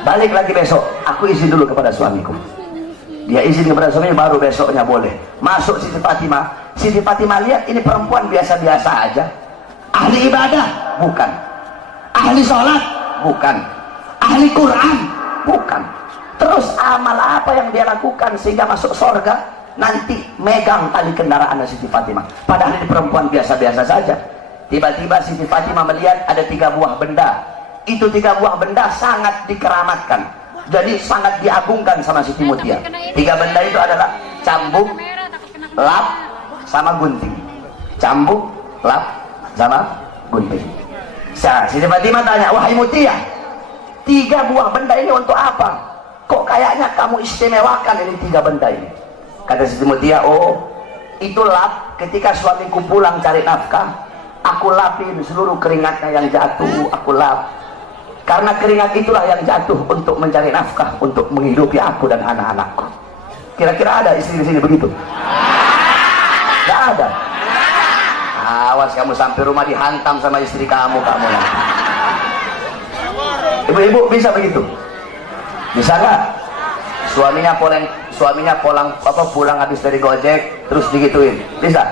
Balik lagi besok, aku izin dulu kepada suamiku. Dia izin kepada suaminya, baru besoknya boleh masuk Siti Fatimah. Siti Fatimah lihat ini perempuan biasa-biasa aja, ahli ibadah bukan, ahli sholat bukan, ahli Quran bukan. Terus amal apa yang dia lakukan sehingga masuk surga? Nanti megang tali kendaraan Siti Fatimah. Padahal ini perempuan biasa-biasa saja. Tiba-tiba Siti Fatimah melihat ada 3 buah benda. Itu 3 buah benda sangat dikeramatkan, jadi sangat diagungkan sama Siti Mutia. 3 benda itu adalah cambuk, lap, sama gunting. Cambuk, lap, sama gunting. Siti Fatimah tanya, wahai Mutia, 3 buah benda ini untuk apa? Kok kayaknya kamu istimewakan ini 3 benda ini? Kata Siti Mutia, oh itu lap, ketika suamiku pulang cari nafkah, aku lapin seluruh keringatnya yang jatuh, aku lap. Karena keringat itulah yang jatuh untuk mencari nafkah, untuk menghidupi aku dan anak-anakku. Kira-kira ada istri di sini begitu? Tidak ada. Awas kamu sampai rumah dihantam sama istri kamu nanti. Ibu-ibu bisa begitu? Bisa nggak? Suaminya pulang habis dari gojek, terus digituin, bisa?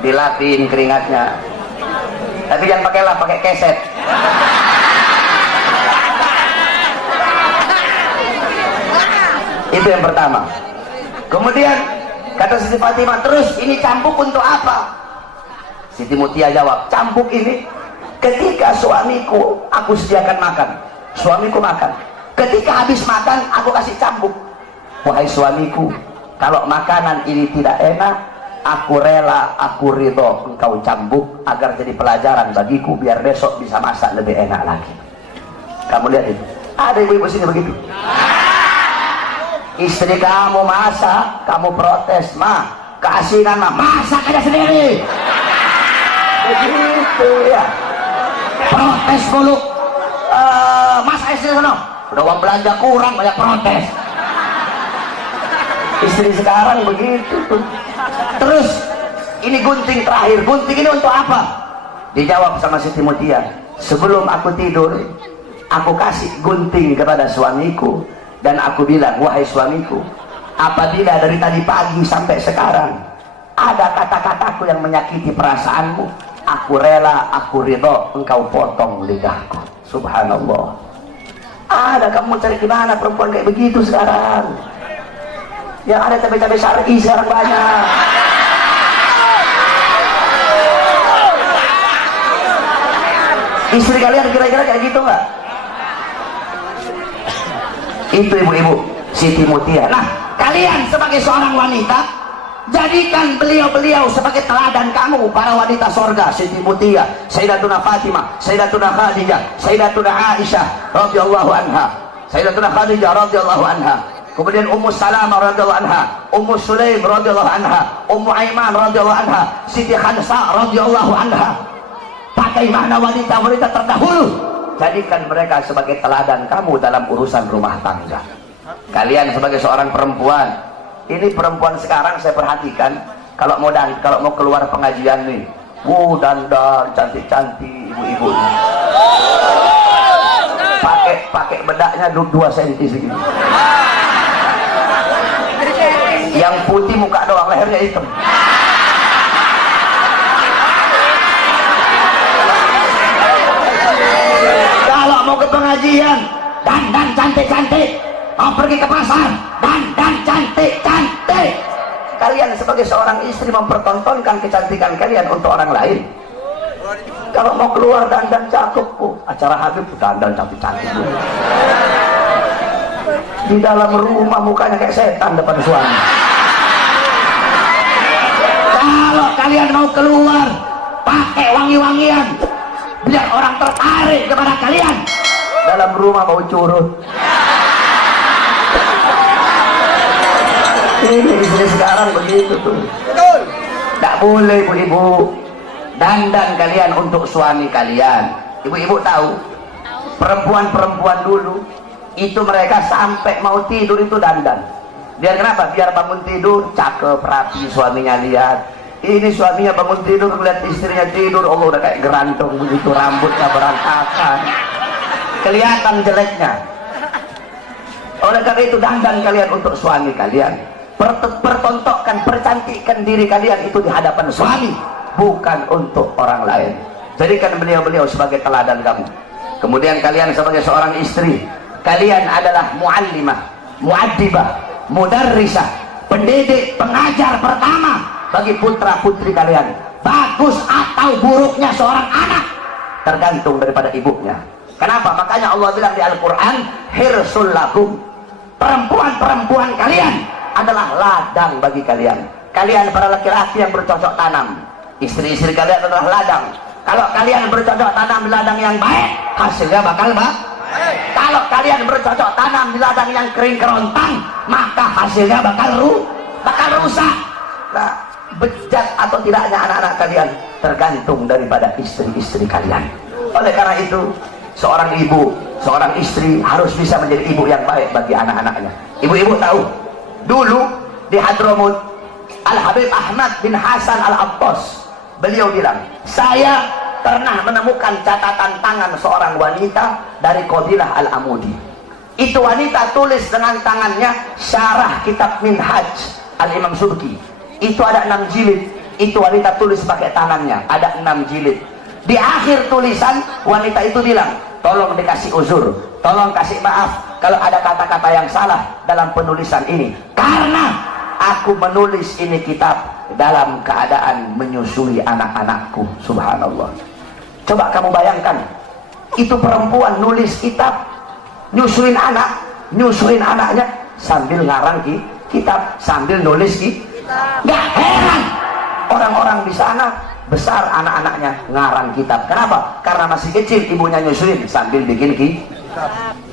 Dilapin keringatnya. Tapi jangan pakai lap, pakai keset. Itu yang pertama. Kemudian kata Siti Fatimah, terus ini cambuk untuk apa? Siti Mutia jawab, cambuk ini ketika suamiku aku sediakan makan, suamiku makan, ketika habis makan aku kasih cambuk. Wahai suamiku, kalau makanan ini tidak enak, aku rela, aku ridho engkau cambuk agar jadi pelajaran bagiku, biar besok bisa masak lebih enak lagi. Kamu lihat itu, ada ibu-ibu sini begitu. Istri kamu masak, kamu protes, mah keasinan mah, masak aja sendiri. Begitu ya, protes mulu. Masak istri sana, udah uang belanja kurang, banyak protes. Istri sekarang begitu tuh. Terus ini gunting terakhir, gunting ini untuk apa? Dijawab sama Siti Mutia, sebelum aku tidur aku kasih gunting kepada suamiku dan aku bilang, wahai suamiku, apabila dari tadi pagi sampai sekarang ada kata-kataku yang menyakiti perasaanmu, aku rela, aku ridho engkau potong lidahku. Subhanallah. Ada kamu cari gimana perempuan kayak begitu sekarang? Yang ada cabai-cabai syar'i sekarang banyak. Istri kalian kira-kira kayak gitu nggak? Itu ibu-ibu Siti Mutia. Nah, kalian sebagai seorang wanita, jadikan beliau-beliau sebagai teladan kamu, para wanita sorga. Siti Mutia, Sayyidatuna Fatimah, Sayyidatuna Khadijah, Sayyidatuna Aisyah radhiyallahu anha, Sayyidatuna Khadijah radhiyallahu anha. Kemudian Ummu Salamah radhiyallahu anha, Ummu Sulaim radhiyallahu anha, Ummu Aiman radhiyallahu anha, Siti Khansa radhiyallahu anha. Bagaimana wanita-wanita terdahulu, jadikan mereka sebagai teladan kamu dalam urusan rumah tangga. Kalian sebagai seorang perempuan, ini perempuan sekarang saya perhatikan, kalau mau keluar pengajian nih, dandan cantik-cantik ibu-ibu. Pakai bedaknya 2 cm segini. Yang putih muka doang, lehernya hitam. Kalau mau ke pengajian, dandan cantik-cantik. Mau pergi ke pasar, dandan cantik-cantik. Kalian sebagai seorang istri mempertontonkan kecantikan kalian untuk orang lain. Kalau mau keluar dandan cakep, acara Habib dandan cantik-cantik. Di dalam rumah mukanya kayak setan depan suami. Kalau kalian mau keluar, pakai wangi-wangian, biar orang tertarik kepada kalian. Dalam rumah bau curut. Ini istri sekarang begitu tuh. Tak boleh ibu-ibu. Dandan kalian untuk suami kalian. Ibu-ibu tahu, perempuan-perempuan dulu itu mereka sampai mau tidur itu dandan. Biar kenapa? Biar bangun tidur cakep, rapi, suaminya lihat. Ini suaminya bangun tidur melihat istrinya tidur, Allah udah kayak gerantung begitu, rambutnya berantakan, kelihatan jeleknya. Oleh karena itu dandan kalian untuk suami kalian. Pertontonkan, percantikkan diri kalian itu di hadapan suami, bukan untuk orang lain. Jadikan beliau-beliau sebagai teladan kamu. Kemudian kalian sebagai seorang istri, kalian adalah muallimah, muaddibah, mudarrisah, pendidik, pengajar pertama bagi putra putri kalian. Bagus atau buruknya seorang anak tergantung daripada ibunya. Kenapa? Makanya Allah bilang di Al-Quran, hirsul lakum, perempuan-perempuan kalian adalah ladang bagi kalian. Kalian para laki-laki yang bercocok tanam, istri-istri kalian adalah ladang. Kalau kalian bercocok tanam di ladang yang baik, hasilnya bakal baik. Kalau kalian bercocok tanam di ladang yang kering kerontang, maka hasilnya bakal rusak. Nah, bejat atau tidaknya anak-anak kalian tergantung daripada istri-istri kalian. Oleh karena itu, seorang ibu, seorang istri harus bisa menjadi ibu yang baik bagi anak-anaknya. Ibu-ibu tahu, dulu di Hadramut, Al-Habib Ahmad bin Hasan Al-Abbas, beliau bilang, saya pernah menemukan catatan tangan seorang wanita dari Qabilah Al-Amudi. Itu wanita tulis dengan tangannya syarah kitab Minhaj Al-Imam Subki. Itu ada 6 jilid. Itu wanita tulis pakai tangannya, ada 6 jilid. Di akhir tulisan wanita itu bilang, tolong dikasih uzur, tolong kasih maaf kalau ada kata-kata yang salah dalam penulisan ini, karena aku menulis ini kitab dalam keadaan menyusui anak-anakku. Subhanallah. Coba kamu bayangkan, itu perempuan nulis kitab, nyusuin anaknya sambil ngarang kitab, sambil nulis kitab. Gak heran orang-orang di sana besar anak-anaknya ngarang kitab. Kenapa? Karena masih kecil ibunya nyusuin sambil bikin kitab.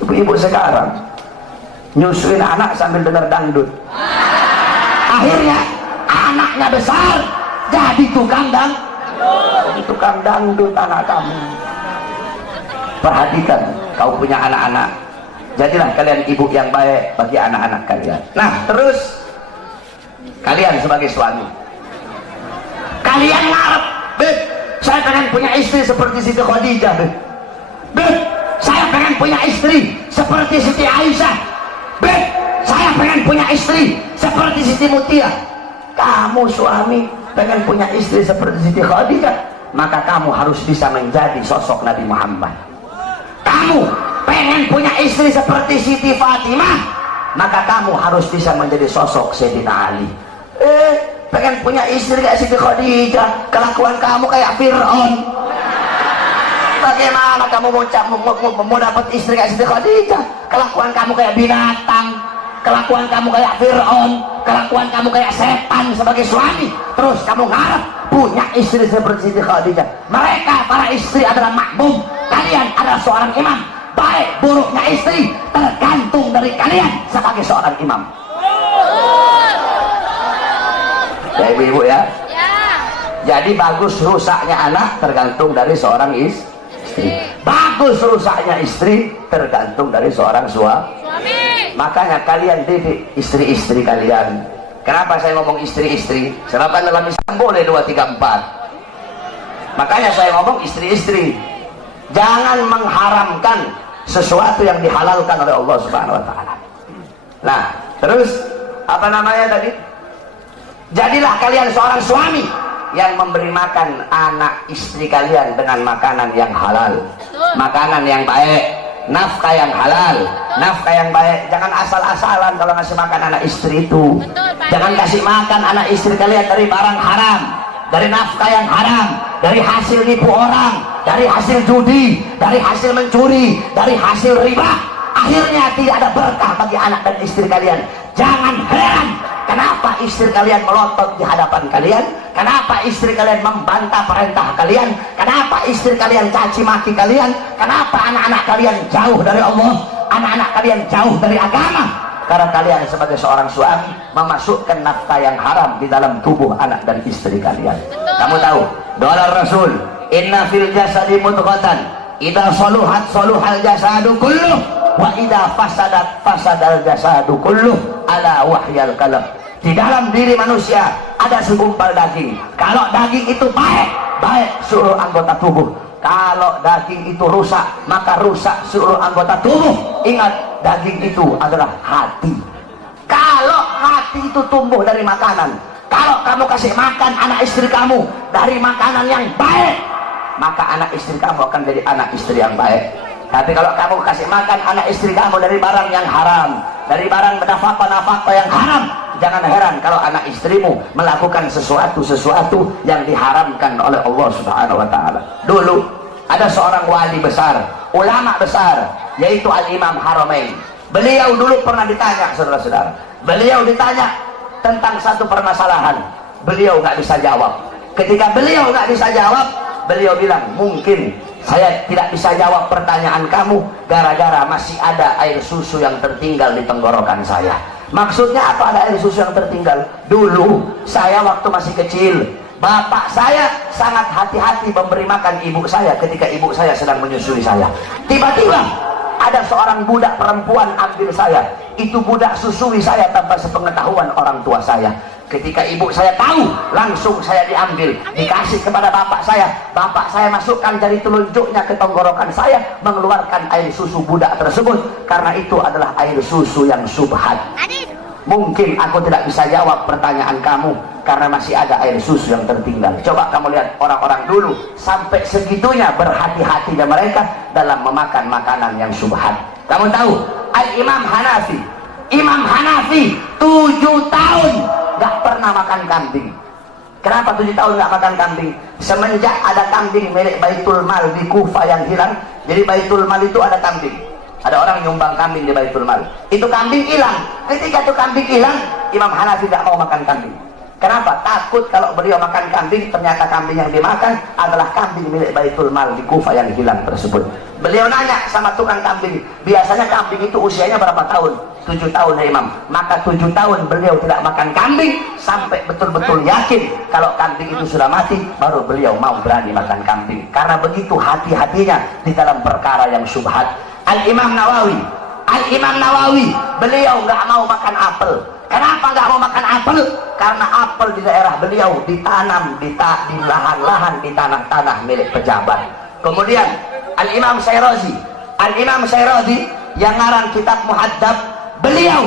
Ibu-ibu sekarang nyusuin anak sambil dengar dangdut. Akhirnya anaknya besar jadi tukang dangdut anak kamu. Perhatikan, kau punya anak-anak, jadilah kalian ibu yang baik bagi anak-anak kalian. Nah, terus kalian sebagai suami, kalian ngarep, Beb, saya pengen punya istri seperti Siti Khadijah, Beb, saya pengen punya istri seperti Siti Aisyah, Beb, saya pengen punya istri seperti Siti Mutia. Kamu suami pengen punya istri seperti Siti Khadijah, maka kamu harus bisa menjadi sosok Nabi Muhammad. Kamu pengen punya istri seperti Siti Fatimah, maka kamu harus bisa menjadi sosok Sayyidina Ali. Pengen punya istri kayak Siti Khadijah, kelakuan kamu kayak Fir'aun. Bagaimana kamu mau dapat istri kayak Siti Khadijah? Kelakuan kamu kayak binatang, kelakuan kamu kayak Fir'aun, kelakuan kamu kayak setan sebagai suami. Terus kamu ngarep punya istri seperti Siti Khadijah. Mereka para istri adalah makmum, kalian adalah seorang imam. Baik buruknya istri tergantung dari kalian sebagai seorang imam. Ya ibu-ibu ya. Jadi bagus rusaknya anak tergantung dari seorang istri. Bagus rusaknya istri tergantung dari seorang suami. Makanya kalian didik istri-istri kalian. Kenapa saya ngomong istri-istri? Sebab kan dalam Islam boleh 2, 3, 4. Makanya saya ngomong istri-istri. Jangan mengharamkan sesuatu yang dihalalkan oleh Allah Subhanahu wa taala. Nah, terus apa namanya tadi? Jadilah kalian seorang suami yang memberi makan anak istri kalian dengan makanan yang halal, makanan yang baik, nafkah yang halal, nafkah yang baik. Jangan asal-asalan kalau ngasih makan anak istri itu. Jangan kasih makan anak istri kalian dari barang haram, dari nafkah yang haram, dari hasil nipu orang, dari hasil judi, dari hasil mencuri, dari hasil riba. Akhirnya tidak ada berkah bagi anak dan istri kalian. Jangan heran kenapa istri kalian melotot di hadapan kalian, kenapa istri kalian membantah perintah kalian, kenapa istri kalian caci maki kalian, kenapa anak-anak kalian jauh dari Allah, anak-anak kalian jauh dari agama. Karena kalian sebagai seorang suami memasukkan nafkah yang haram di dalam tubuh anak dan istri kalian. Kamu tahu doa Rasul, inna fil jasadi mudghatan idza saluhat saluhal jasadu kulluh wa idza fasadat fasadal jasadu kulluh ala wahyal qalb. Di dalam diri manusia ada segumpal daging. Kalau daging itu baik, baik seluruh anggota tubuh. Kalau daging itu rusak, maka rusak seluruh anggota tubuh. Ingat, daging itu adalah hati. Kalau hati itu tumbuh dari makanan, kalau kamu kasih makan anak istri kamu dari makanan yang baik, maka anak istri kamu akan jadi anak istri yang baik. Tapi kalau kamu kasih makan anak istri kamu dari barang yang haram, dari barang nafkah yang haram, jangan heran kalau anak istrimu melakukan sesuatu yang diharamkan oleh Allah Subhanahu wa taala. Dulu ada seorang wali besar, ulama besar, yaitu Al-Imam Haramain. Beliau dulu pernah ditanya, saudara-saudara. Beliau ditanya tentang satu permasalahan. Beliau nggak bisa jawab. Ketika beliau nggak bisa jawab, beliau bilang, mungkin saya tidak bisa jawab pertanyaan kamu gara-gara masih ada air susu yang tertinggal di tenggorokan saya. Maksudnya apa ada air susu yang tertinggal? Dulu saya waktu masih kecil, bapak saya sangat hati-hati memberi makan ibu saya ketika ibu saya sedang menyusui saya. Tiba-tiba ada seorang budak perempuan ambil saya. Itu budak susui saya tanpa sepengetahuan orang tua saya. Ketika ibu saya tahu, langsung saya diambil, dikasih kepada bapak saya. Bapak saya masukkan jari telunjuknya ke tenggorokan saya, mengeluarkan air susu budak tersebut. Karena itu adalah air susu yang subhat. Mungkin aku tidak bisa jawab pertanyaan kamu karena masih ada air susu yang tertinggal. Coba kamu lihat orang-orang dulu sampai segitunya berhati-hatinya mereka dalam memakan makanan yang subhat. Kamu tahu Al-Imam Hanafi. Imam Hanafi 7 tahun nggak pernah makan kambing. Kenapa 7 tahun nggak makan kambing? Semenjak ada kambing milik Baitul Mal di Kufah yang hilang, jadi Baitul Mal itu ada kambing. Ada orang nyumbang kambing di Baitul Mal. Itu kambing hilang. Ketika itu kambing hilang, Imam Hanafi nggak mau makan kambing. Kenapa? Takut kalau beliau makan kambing, ternyata kambing yang dimakan adalah kambing milik Baitul Mal di Kufah yang hilang tersebut. Beliau nanya sama tukang kambing, biasanya kambing itu usianya berapa tahun? 7 tahun ya Imam. Maka 7 tahun beliau tidak makan kambing sampai betul-betul yakin kalau kambing itu sudah mati, baru beliau mau berani makan kambing. Karena begitu hati-hatinya di dalam perkara yang syubhat. Al-Imam Nawawi, beliau nggak mau makan apel. Kenapa nggak mau makan apel? Karena apel di daerah beliau ditanam di lahan-lahan di tanah-tanah milik pejabat. Kemudian Al-Imam Syairozi yang ngarang kitab Muhaddab, beliau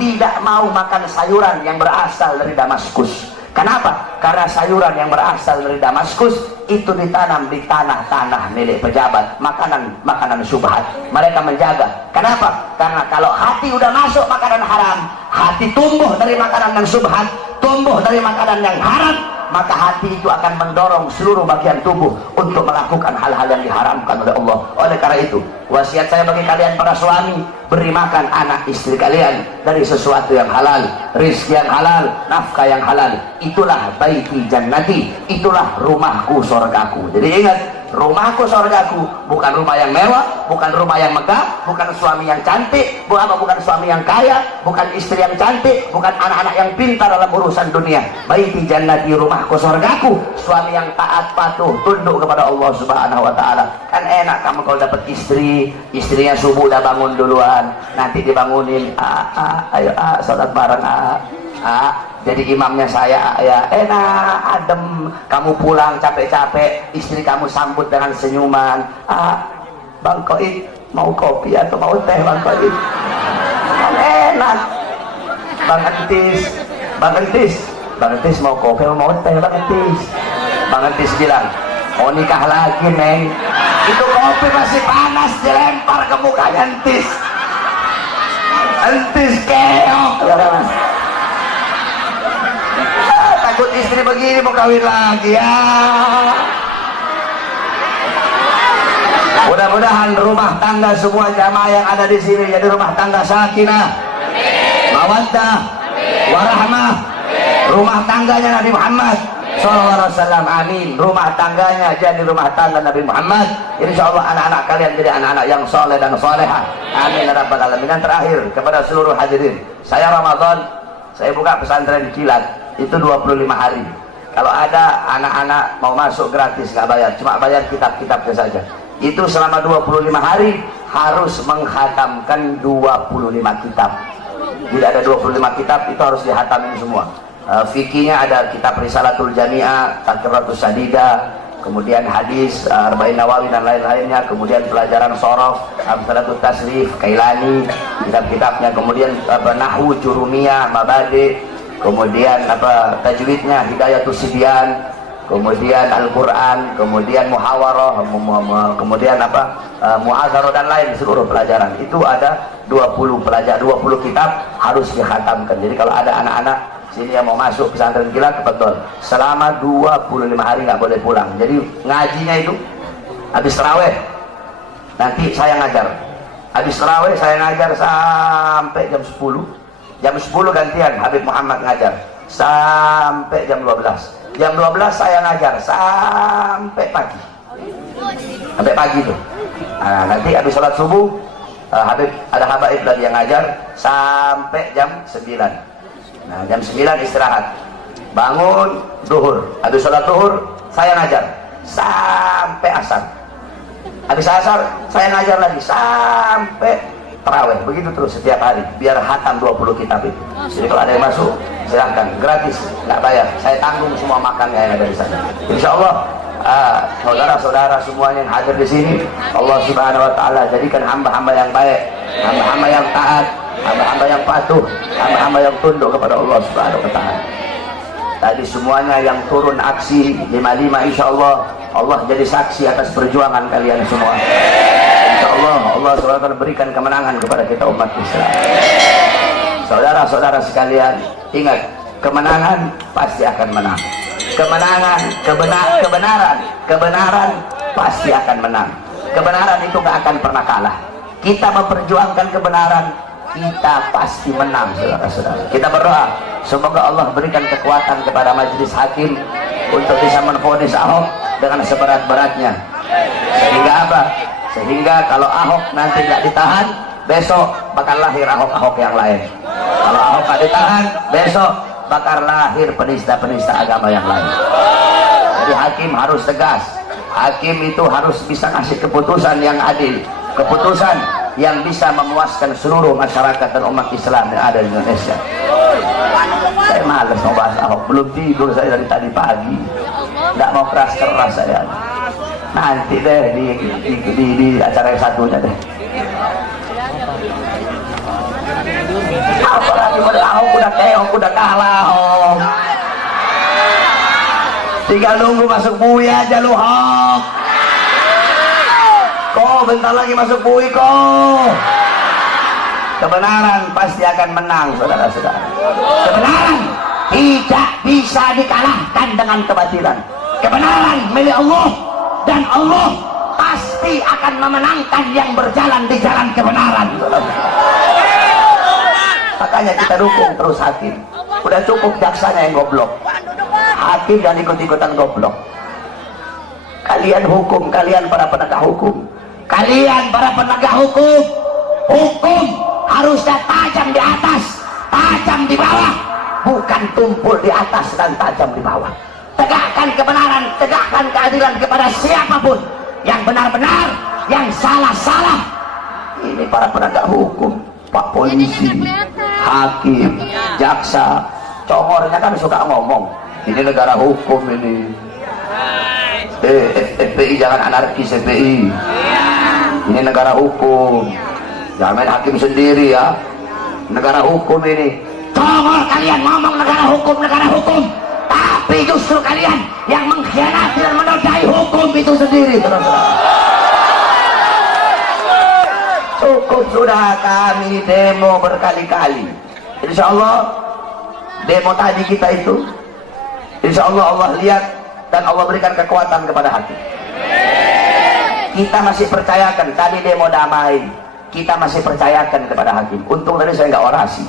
tidak mau makan sayuran yang berasal dari Damaskus. Kenapa? Karena sayuran yang berasal dari Damaskus itu ditanam di tanah-tanah milik pejabat, makanan syubhat. Mereka menjaga. Kenapa? Karena kalau hati udah masuk makanan haram, hati tumbuh dari makanan yang syubhat, tumbuh dari makanan yang haram, maka hati itu akan mendorong seluruh bagian tubuh untuk melakukan hal-hal yang diharamkan oleh Allah. Oleh karena itu, wasiat saya bagi kalian para suami, beri makan anak istri kalian dari sesuatu yang halal, rizki yang halal, nafkah yang halal. Itulah baiti jannati, itulah rumahku sorgaku. Jadi ingat, rumahku sorgaku bukan rumah yang mewah, bukan rumah yang megah, bukan suami yang cantik, bukan suami yang kaya, bukan istri yang cantik, bukan anak-anak yang pintar dalam urusan dunia. Baiti jannati, rumahku sorgaku, suami yang taat patuh tunduk kepada Allah Subhanahu wa taala. Kan enak kamu kalau dapat istri, istrinya subuh udah bangun duluan, nanti dibangunin, ayo salat bareng, jadi imamnya saya, ya enak, adem. Kamu pulang capek-capek, istri kamu sambut dengan senyuman. Bang Koid, mau kopi atau mau teh Bang Koid? Kan enak. Bang Entis mau kopi atau mau teh Bang Entis? Bang Entis bilang, mau nikah lagi Neng. Itu kopi masih panas dilempar ke mukanya Entis. Entis keok. Takut istri begini mau kawin lagi ya. Mudah-mudahan rumah tangga semua jamaah yang ada di sini jadi rumah tangga sakinah, mawaddah, warahmah. Rumah tangganya Nabi Muhammad SAW, amin. Rumah tangganya jadi rumah tangga Nabi Muhammad. Insyaallah anak-anak kalian jadi anak-anak yang soleh dan soleha, amin ya rabbal alamin. Dan terakhir kepada seluruh hadirin, saya Ramadan saya buka pesantren kilat itu 25 hari. Kalau ada anak-anak mau masuk gratis, nggak bayar, cuma bayar kitab-kitabnya saja. Itu selama 25 hari harus menghatamkan 25 kitab. Jadi ada 25 kitab itu harus dihatamin semua. Fikihnya ada kitab Risalatul Jami'ah, Taqratus Sadida, kemudian hadis, Arba'in Nawawi dan lain-lainnya, kemudian pelajaran Shorof, Amsalatul Tasrif, Kailani, kitab-kitabnya, kemudian Nahwu, Jurumiyah, Mabadi, kemudian tajwidnya Hidayatus Sibyan, kemudian Al-Quran, kemudian Muhawarah, kemudian Mu'adzarah dan lain seluruh pelajaran. Itu ada 20 kitab harus dikhatamkan. Jadi kalau ada anak-anak sini yang mau masuk pesantren kilat, betul, selama 25 hari nggak boleh pulang. Jadi ngajinya itu habis tarawih nanti saya ngajar, habis tarawih saya ngajar sampai jam 10. Jam 10 gantian Habib Muhammad ngajar sampai jam 12. Jam 12 saya ngajar sampai pagi. Sampai pagi tuh. Nah, nanti habis sholat subuh Habib ada habaib lagi yang ngajar sampai jam 9. Nah, jam 9 istirahat. Bangun duhur. Habis sholat duhur saya ngajar sampai asar. Habis asar saya ngajar lagi sampai tarawih. Begitu terus setiap hari biar hatam 20 kitab itu. Jadi kalau ada yang masuk silahkan, gratis, nggak bayar. Saya tanggung semua makannya yang ada di sana. Insyaallah saudara-saudara semuanya yang hadir di sini, Allah Subhanahu wa taala jadikan hamba-hamba yang baik, hamba-hamba yang taat, hamba-hamba yang patuh, hamba-hamba yang tunduk kepada Allah Subhanahu wa taala. Tadi semuanya yang turun aksi 55, insyaallah Allah jadi saksi atas perjuangan kalian semua. Insyaallah Allah SWT berikan kemenangan kepada kita umat Islam. Saudara-saudara sekalian, ingat, kemenangan pasti akan menang. Kemenangan, kebenaran pasti akan menang. Kebenaran itu gak akan pernah kalah. Kita memperjuangkan kebenaran, kita pasti menang, saudara-saudara. Kita berdoa, semoga Allah berikan kekuatan kepada majelis hakim untuk bisa menvonis Ahok dengan seberat-beratnya. Sehingga apa? Sehingga kalau Ahok nanti nggak ditahan, besok bakal lahir Ahok-Ahok yang lain. Kalau Ahok nggak ditahan, besok bakal lahir penista-penista agama yang lain. Jadi hakim harus tegas. Hakim itu harus bisa ngasih keputusan yang adil, keputusan yang bisa memuaskan seluruh masyarakat dan umat Islam yang ada di Indonesia. Saya malas mau bahas Ahok, belum tidur saya dari tadi pagi, nggak mau keras-keras saya. Nanti deh di acara yang satunya deh. Apalagi pada Ahok udah keok, udah kalah Ahok. Tinggal nunggu masuk bui aja lu Ahok. Kok bentar lagi masuk bui kok. Kebenaran pasti akan menang, saudara-saudara. Kebenaran tidak bisa dikalahkan dengan kebatilan. Kebenaran milik Allah, dan Allah pasti akan memenangkan yang berjalan di jalan kebenaran. Makanya kita dukung terus hakim. Udah cukup jaksanya yang goblok. Hakim dan ikut-ikutan goblok. Kalian hukum, kalian para penegak hukum. Kalian para penegak hukum, hukum harusnya tajam di atas, tajam di bawah, bukan tumpul di atas dan tajam di bawah. Tegakkan kebenaran, tegakkan keadilan kepada siapapun, yang benar-benar, yang salah-salah. Ini para penegak hukum, Pak Polisi, hakim, jaksa, congornya kan suka ngomong, ini negara hukum ini. FPI jangan anarkis FPI. Ini negara hukum. Jangan main hakim sendiri ya. Negara hukum ini. Congor kalian ngomong negara hukum. Tapi justru kalian yang mengkhianati dan menodai hukum itu sendiri. Cukup sudah, kami demo berkali-kali. Insya Allah demo tadi kita itu, insya Allah Allah lihat dan Allah berikan kekuatan kepada hati. Kita masih percayakan, tadi demo damai, kita masih percayakan kepada hakim. Untung tadi saya nggak orasi.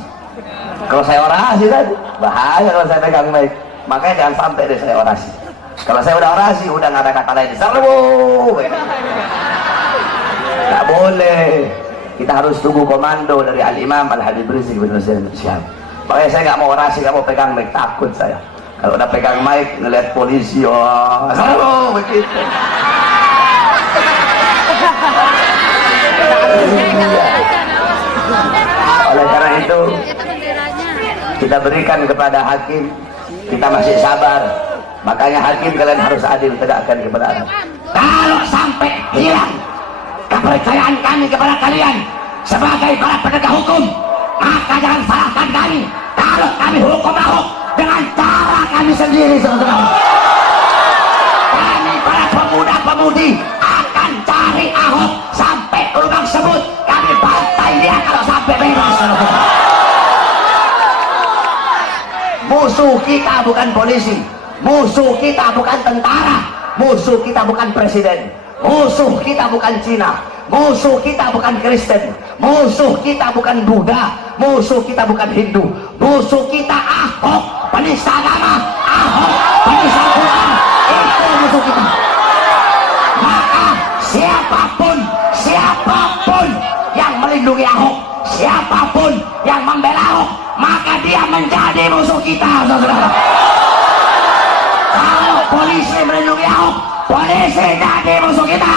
Kalau saya orasi tadi bahaya kalau saya pegang mic. Makanya jangan sampai deh saya orasi. Kalau saya udah orasi, udah nggak ada kata lain. Serbu, nggak boleh. Kita harus tunggu komando dari Al-Imam Al-Habib Rizik bin Hussein Syihab. Makanya saya nggak mau orasi, nggak mau pegang mic, takut saya. Kalau udah pegang mic, ngeliat polisi, oh, serbu begitu. Oleh karena itu, kita berikan kepada hakim, kita masih sabar. Makanya hakim kalian harus adil, tegakkan kebenaran. Kalau sampai hilang kepercayaan kami kepada kalian sebagai para penegak hukum, maka jangan salahkan kami kalau kami hukum Ahok dengan cara kami sendiri, saudara. Kami para pemuda-pemudi akan cari Ahok sampai ke lubang sebut. Kami bantai dia kalau sampai bebas. Musuh kita bukan polisi, musuh kita bukan tentara, musuh kita bukan presiden, musuh kita bukan Cina, musuh kita bukan Kristen, musuh kita bukan Buddha, musuh kita bukan Hindu, musuh kita Ahok, penista agama, Ahok, penista Quran. Itu musuh kita. Maka siapapun yang melindungi Ahok, siapapun yang membela Ahok, maka dia menjadi musuh kita, saudara. Kalau polisi melindungi Ahok, polisi jadi musuh kita.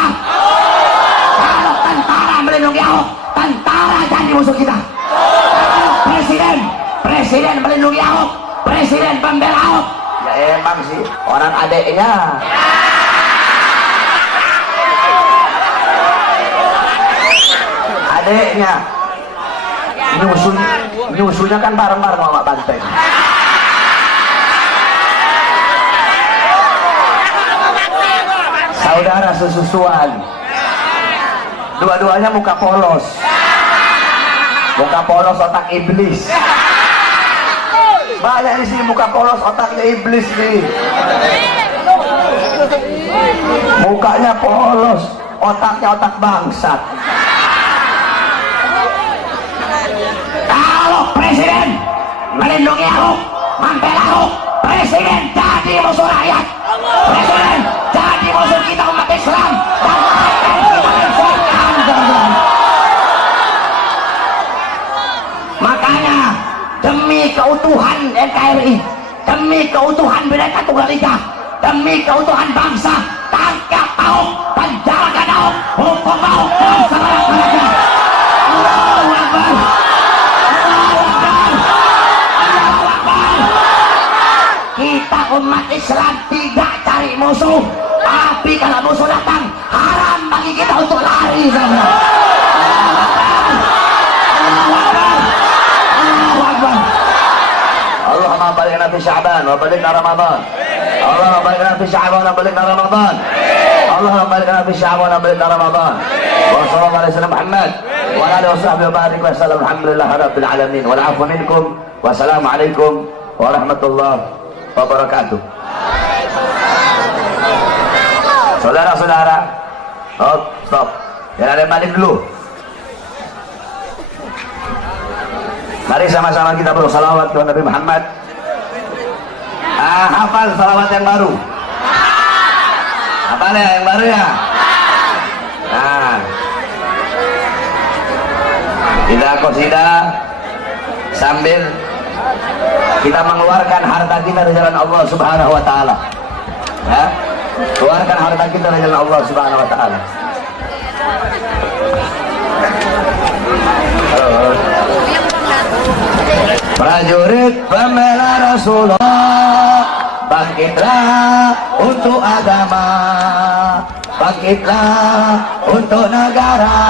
Kalau tentara melindungi Ahok, tentara jadi musuh kita. Kalau presiden melindungi Ahok, presiden pembela Ahok, ya emang sih orang adeknya. Adeknya nyusunya kan bareng-bareng sama banteng. Saudara sesusuan, Dua-duanya muka polos. Muka polos otak iblis. Banyak di sini muka polos otaknya iblis nih. Mukanya polos, otaknya otak bangsat. Kalau presiden melindungi Ahok, membela Ahok, presiden jadi musuh rakyat. Presiden jadi musuh kita umat Islam. Makanya demi keutuhan NKRI, demi keutuhan Bhinneka Tunggal Ika, demi keutuhan bangsa, tangkap Ahok, penjarakan Ahok, hukum Ahok dan serangan. Allahu Akbar. Allahu Akbar. Allahu Akbar. Kita umat Islam tidak cari musuh, tapi kalau musuh datang haram bagi kita untuk lari saja. Allahumma balikna fi Sya'ban wa balikna Ramadan. Allahumma balikna fi Sya'ban wa balikna Ramadan. Allahumma balikna fi Sya'ban wa balikna Ramadan. Wa sallallahu alaihi wasallam Muhammad wa ala alihi washabbihi wa barik wa sallam. Alhamdulillahi rabbil alamin. Wal 'afwu minkum. Wassalamu alaikum warahmatullahi wabarakatuh. Saudara-saudara, stop. Yang ada balik dulu. Mari sama-sama kita bersalawat kepada Nabi Muhammad. Hafal salawat yang baru. Hafal ya yang baru ya. Kita qasidah sambil kita mengeluarkan harta kita dari jalan Allah Subhanahu wa taala. Ya. Keluarkan harta kita dari jalan Allah Subhanahu wa taala. Prajurit pembela Rasulullah, bangkitlah untuk agama, bangkitlah untuk negara,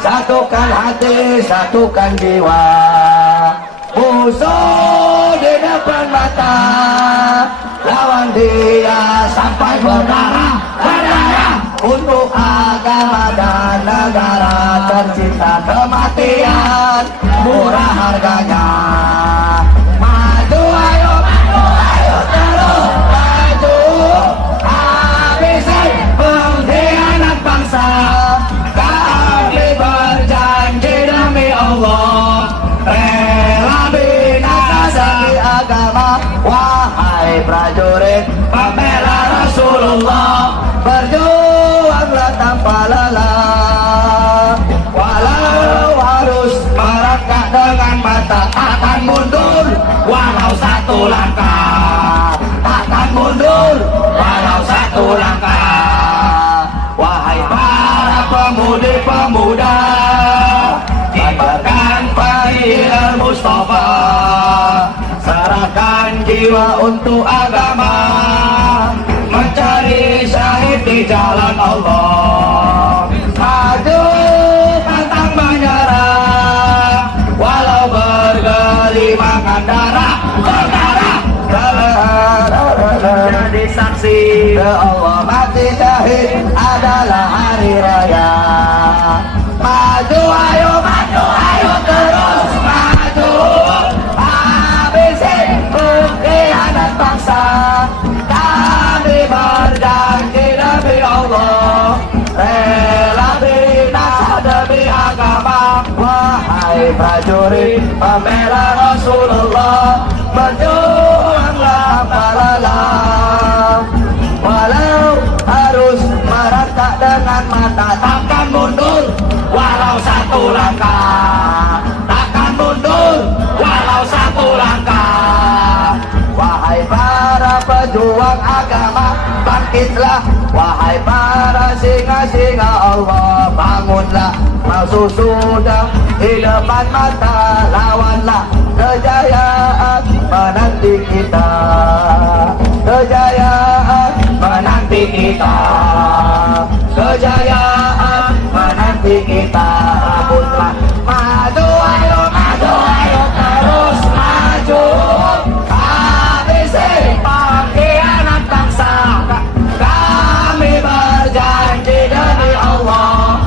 satukan hati, satukan jiwa. Musuh di depan mata, lawan dia sampai berdarah, berdarah untuk agama dan negara. Tercipta kematian murah harganya. Maju ayo, maju ayo, terus maju, habisi pengkhianat bangsa. Kami berjanji demi Allah, rela binasa demi agama. Wahai prajurit pembela Rasulullah, berjuanglah tanpa lelah. Walau harus merangkak dengan mata, takkan mundur walau satu langkah, takkan mundur walau satu langkah. Wahai para pemudi-pemuda, kibarkan Fahil Mustafa, serahkan jiwa untuk agama, mencari syahid di jalan Allah. Maju pantang menyerah, walau bergelimangan darah, berdarah, jadi saksi Allah mati syahid adalah hari raya. Maju ayo terus maju, habisi pengkhianat bangsa. Kami berjanji demi Allah, rela binasa demi agama. Wahai prajurit pembela Rasulullah, berjuanglah tanpa lelah. Walau harus merangkak dengan mata, takkan mundur walau satu langkah, takkan mundur walau satu langkah. Wahai para pejuang agama, bangkitlah. Wahai para singa-singa Allah, bangunlah. Musuh sudah di depan mata, lawanlah. Kejayaan menanti kita, kejayaan menanti kita, kejayaan menanti kita. Rebutlah. Maju ayo terus maju, habisi pengkhianat bangsa. Kami berjanji demi Allah,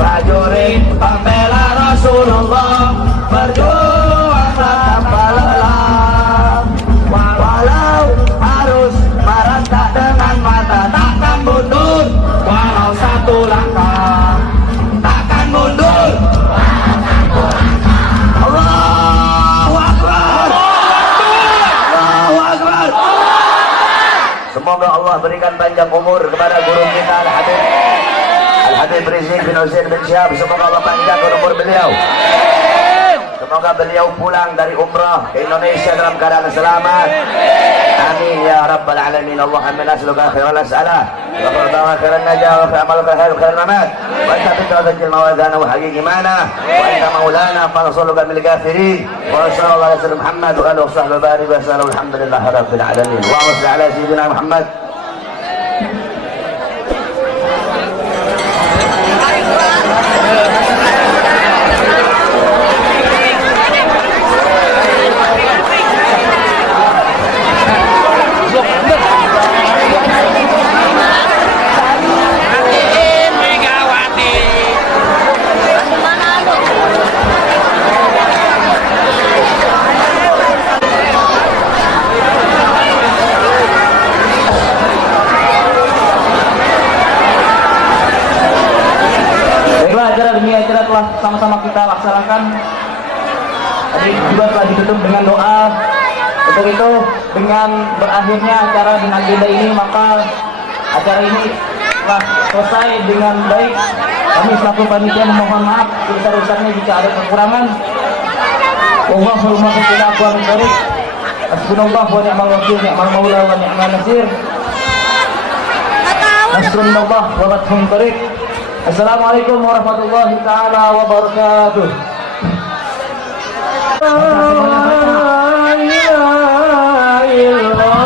prajurit pembela Rasulullah, berjuanglah tanpa lelah. Walau harus merentak dengan mata, takkan mundur walau satu langkah, takkan mundur. Allahu Akbar, Allahu Akbar. Semoga Allah berikan panjang umur kepada guru kita Al-Habib Rizik bin Husain bin Syihab. Semoga Allah panjangkan umur beliau. Semoga beliau pulang dari umrah ke Indonesia dalam keadaan selamat. Amin ya rabbal alamin. Allahumma nas'aluka khairal mas'alah wa khairan najah wa amalaka khairal mamat wa anta bitajil mawadana wa haqiqi mana wa anta maulana fanasuluka bil kafirin wa sallallahu alaihi wasallam Muhammad wa alihi wa sahbihi wa barik wa sallam. Alhamdulillah rabbil alamin. Wa salli ala sayyidina Muhammad. Acara telah sama-sama kita laksanakan. Tadi juga telah ditutup dengan doa. Untuk itu, dengan berakhirnya acara dengan agenda ini, maka acara ini telah selesai dengan baik. Kami selaku panitia memohon maaf sebesar-besarnya jika ada kekurangan. Wallahul muwaffiq ila aqwamit thoriq. Hasbunallah wa ni'mal wakil, ni'mal maula wa ni'mal nasir. Nasrullah wa fathun thoriq. Assalamualaikum warahmatullahi ta'ala wabarakatuh. La ilaha illallah.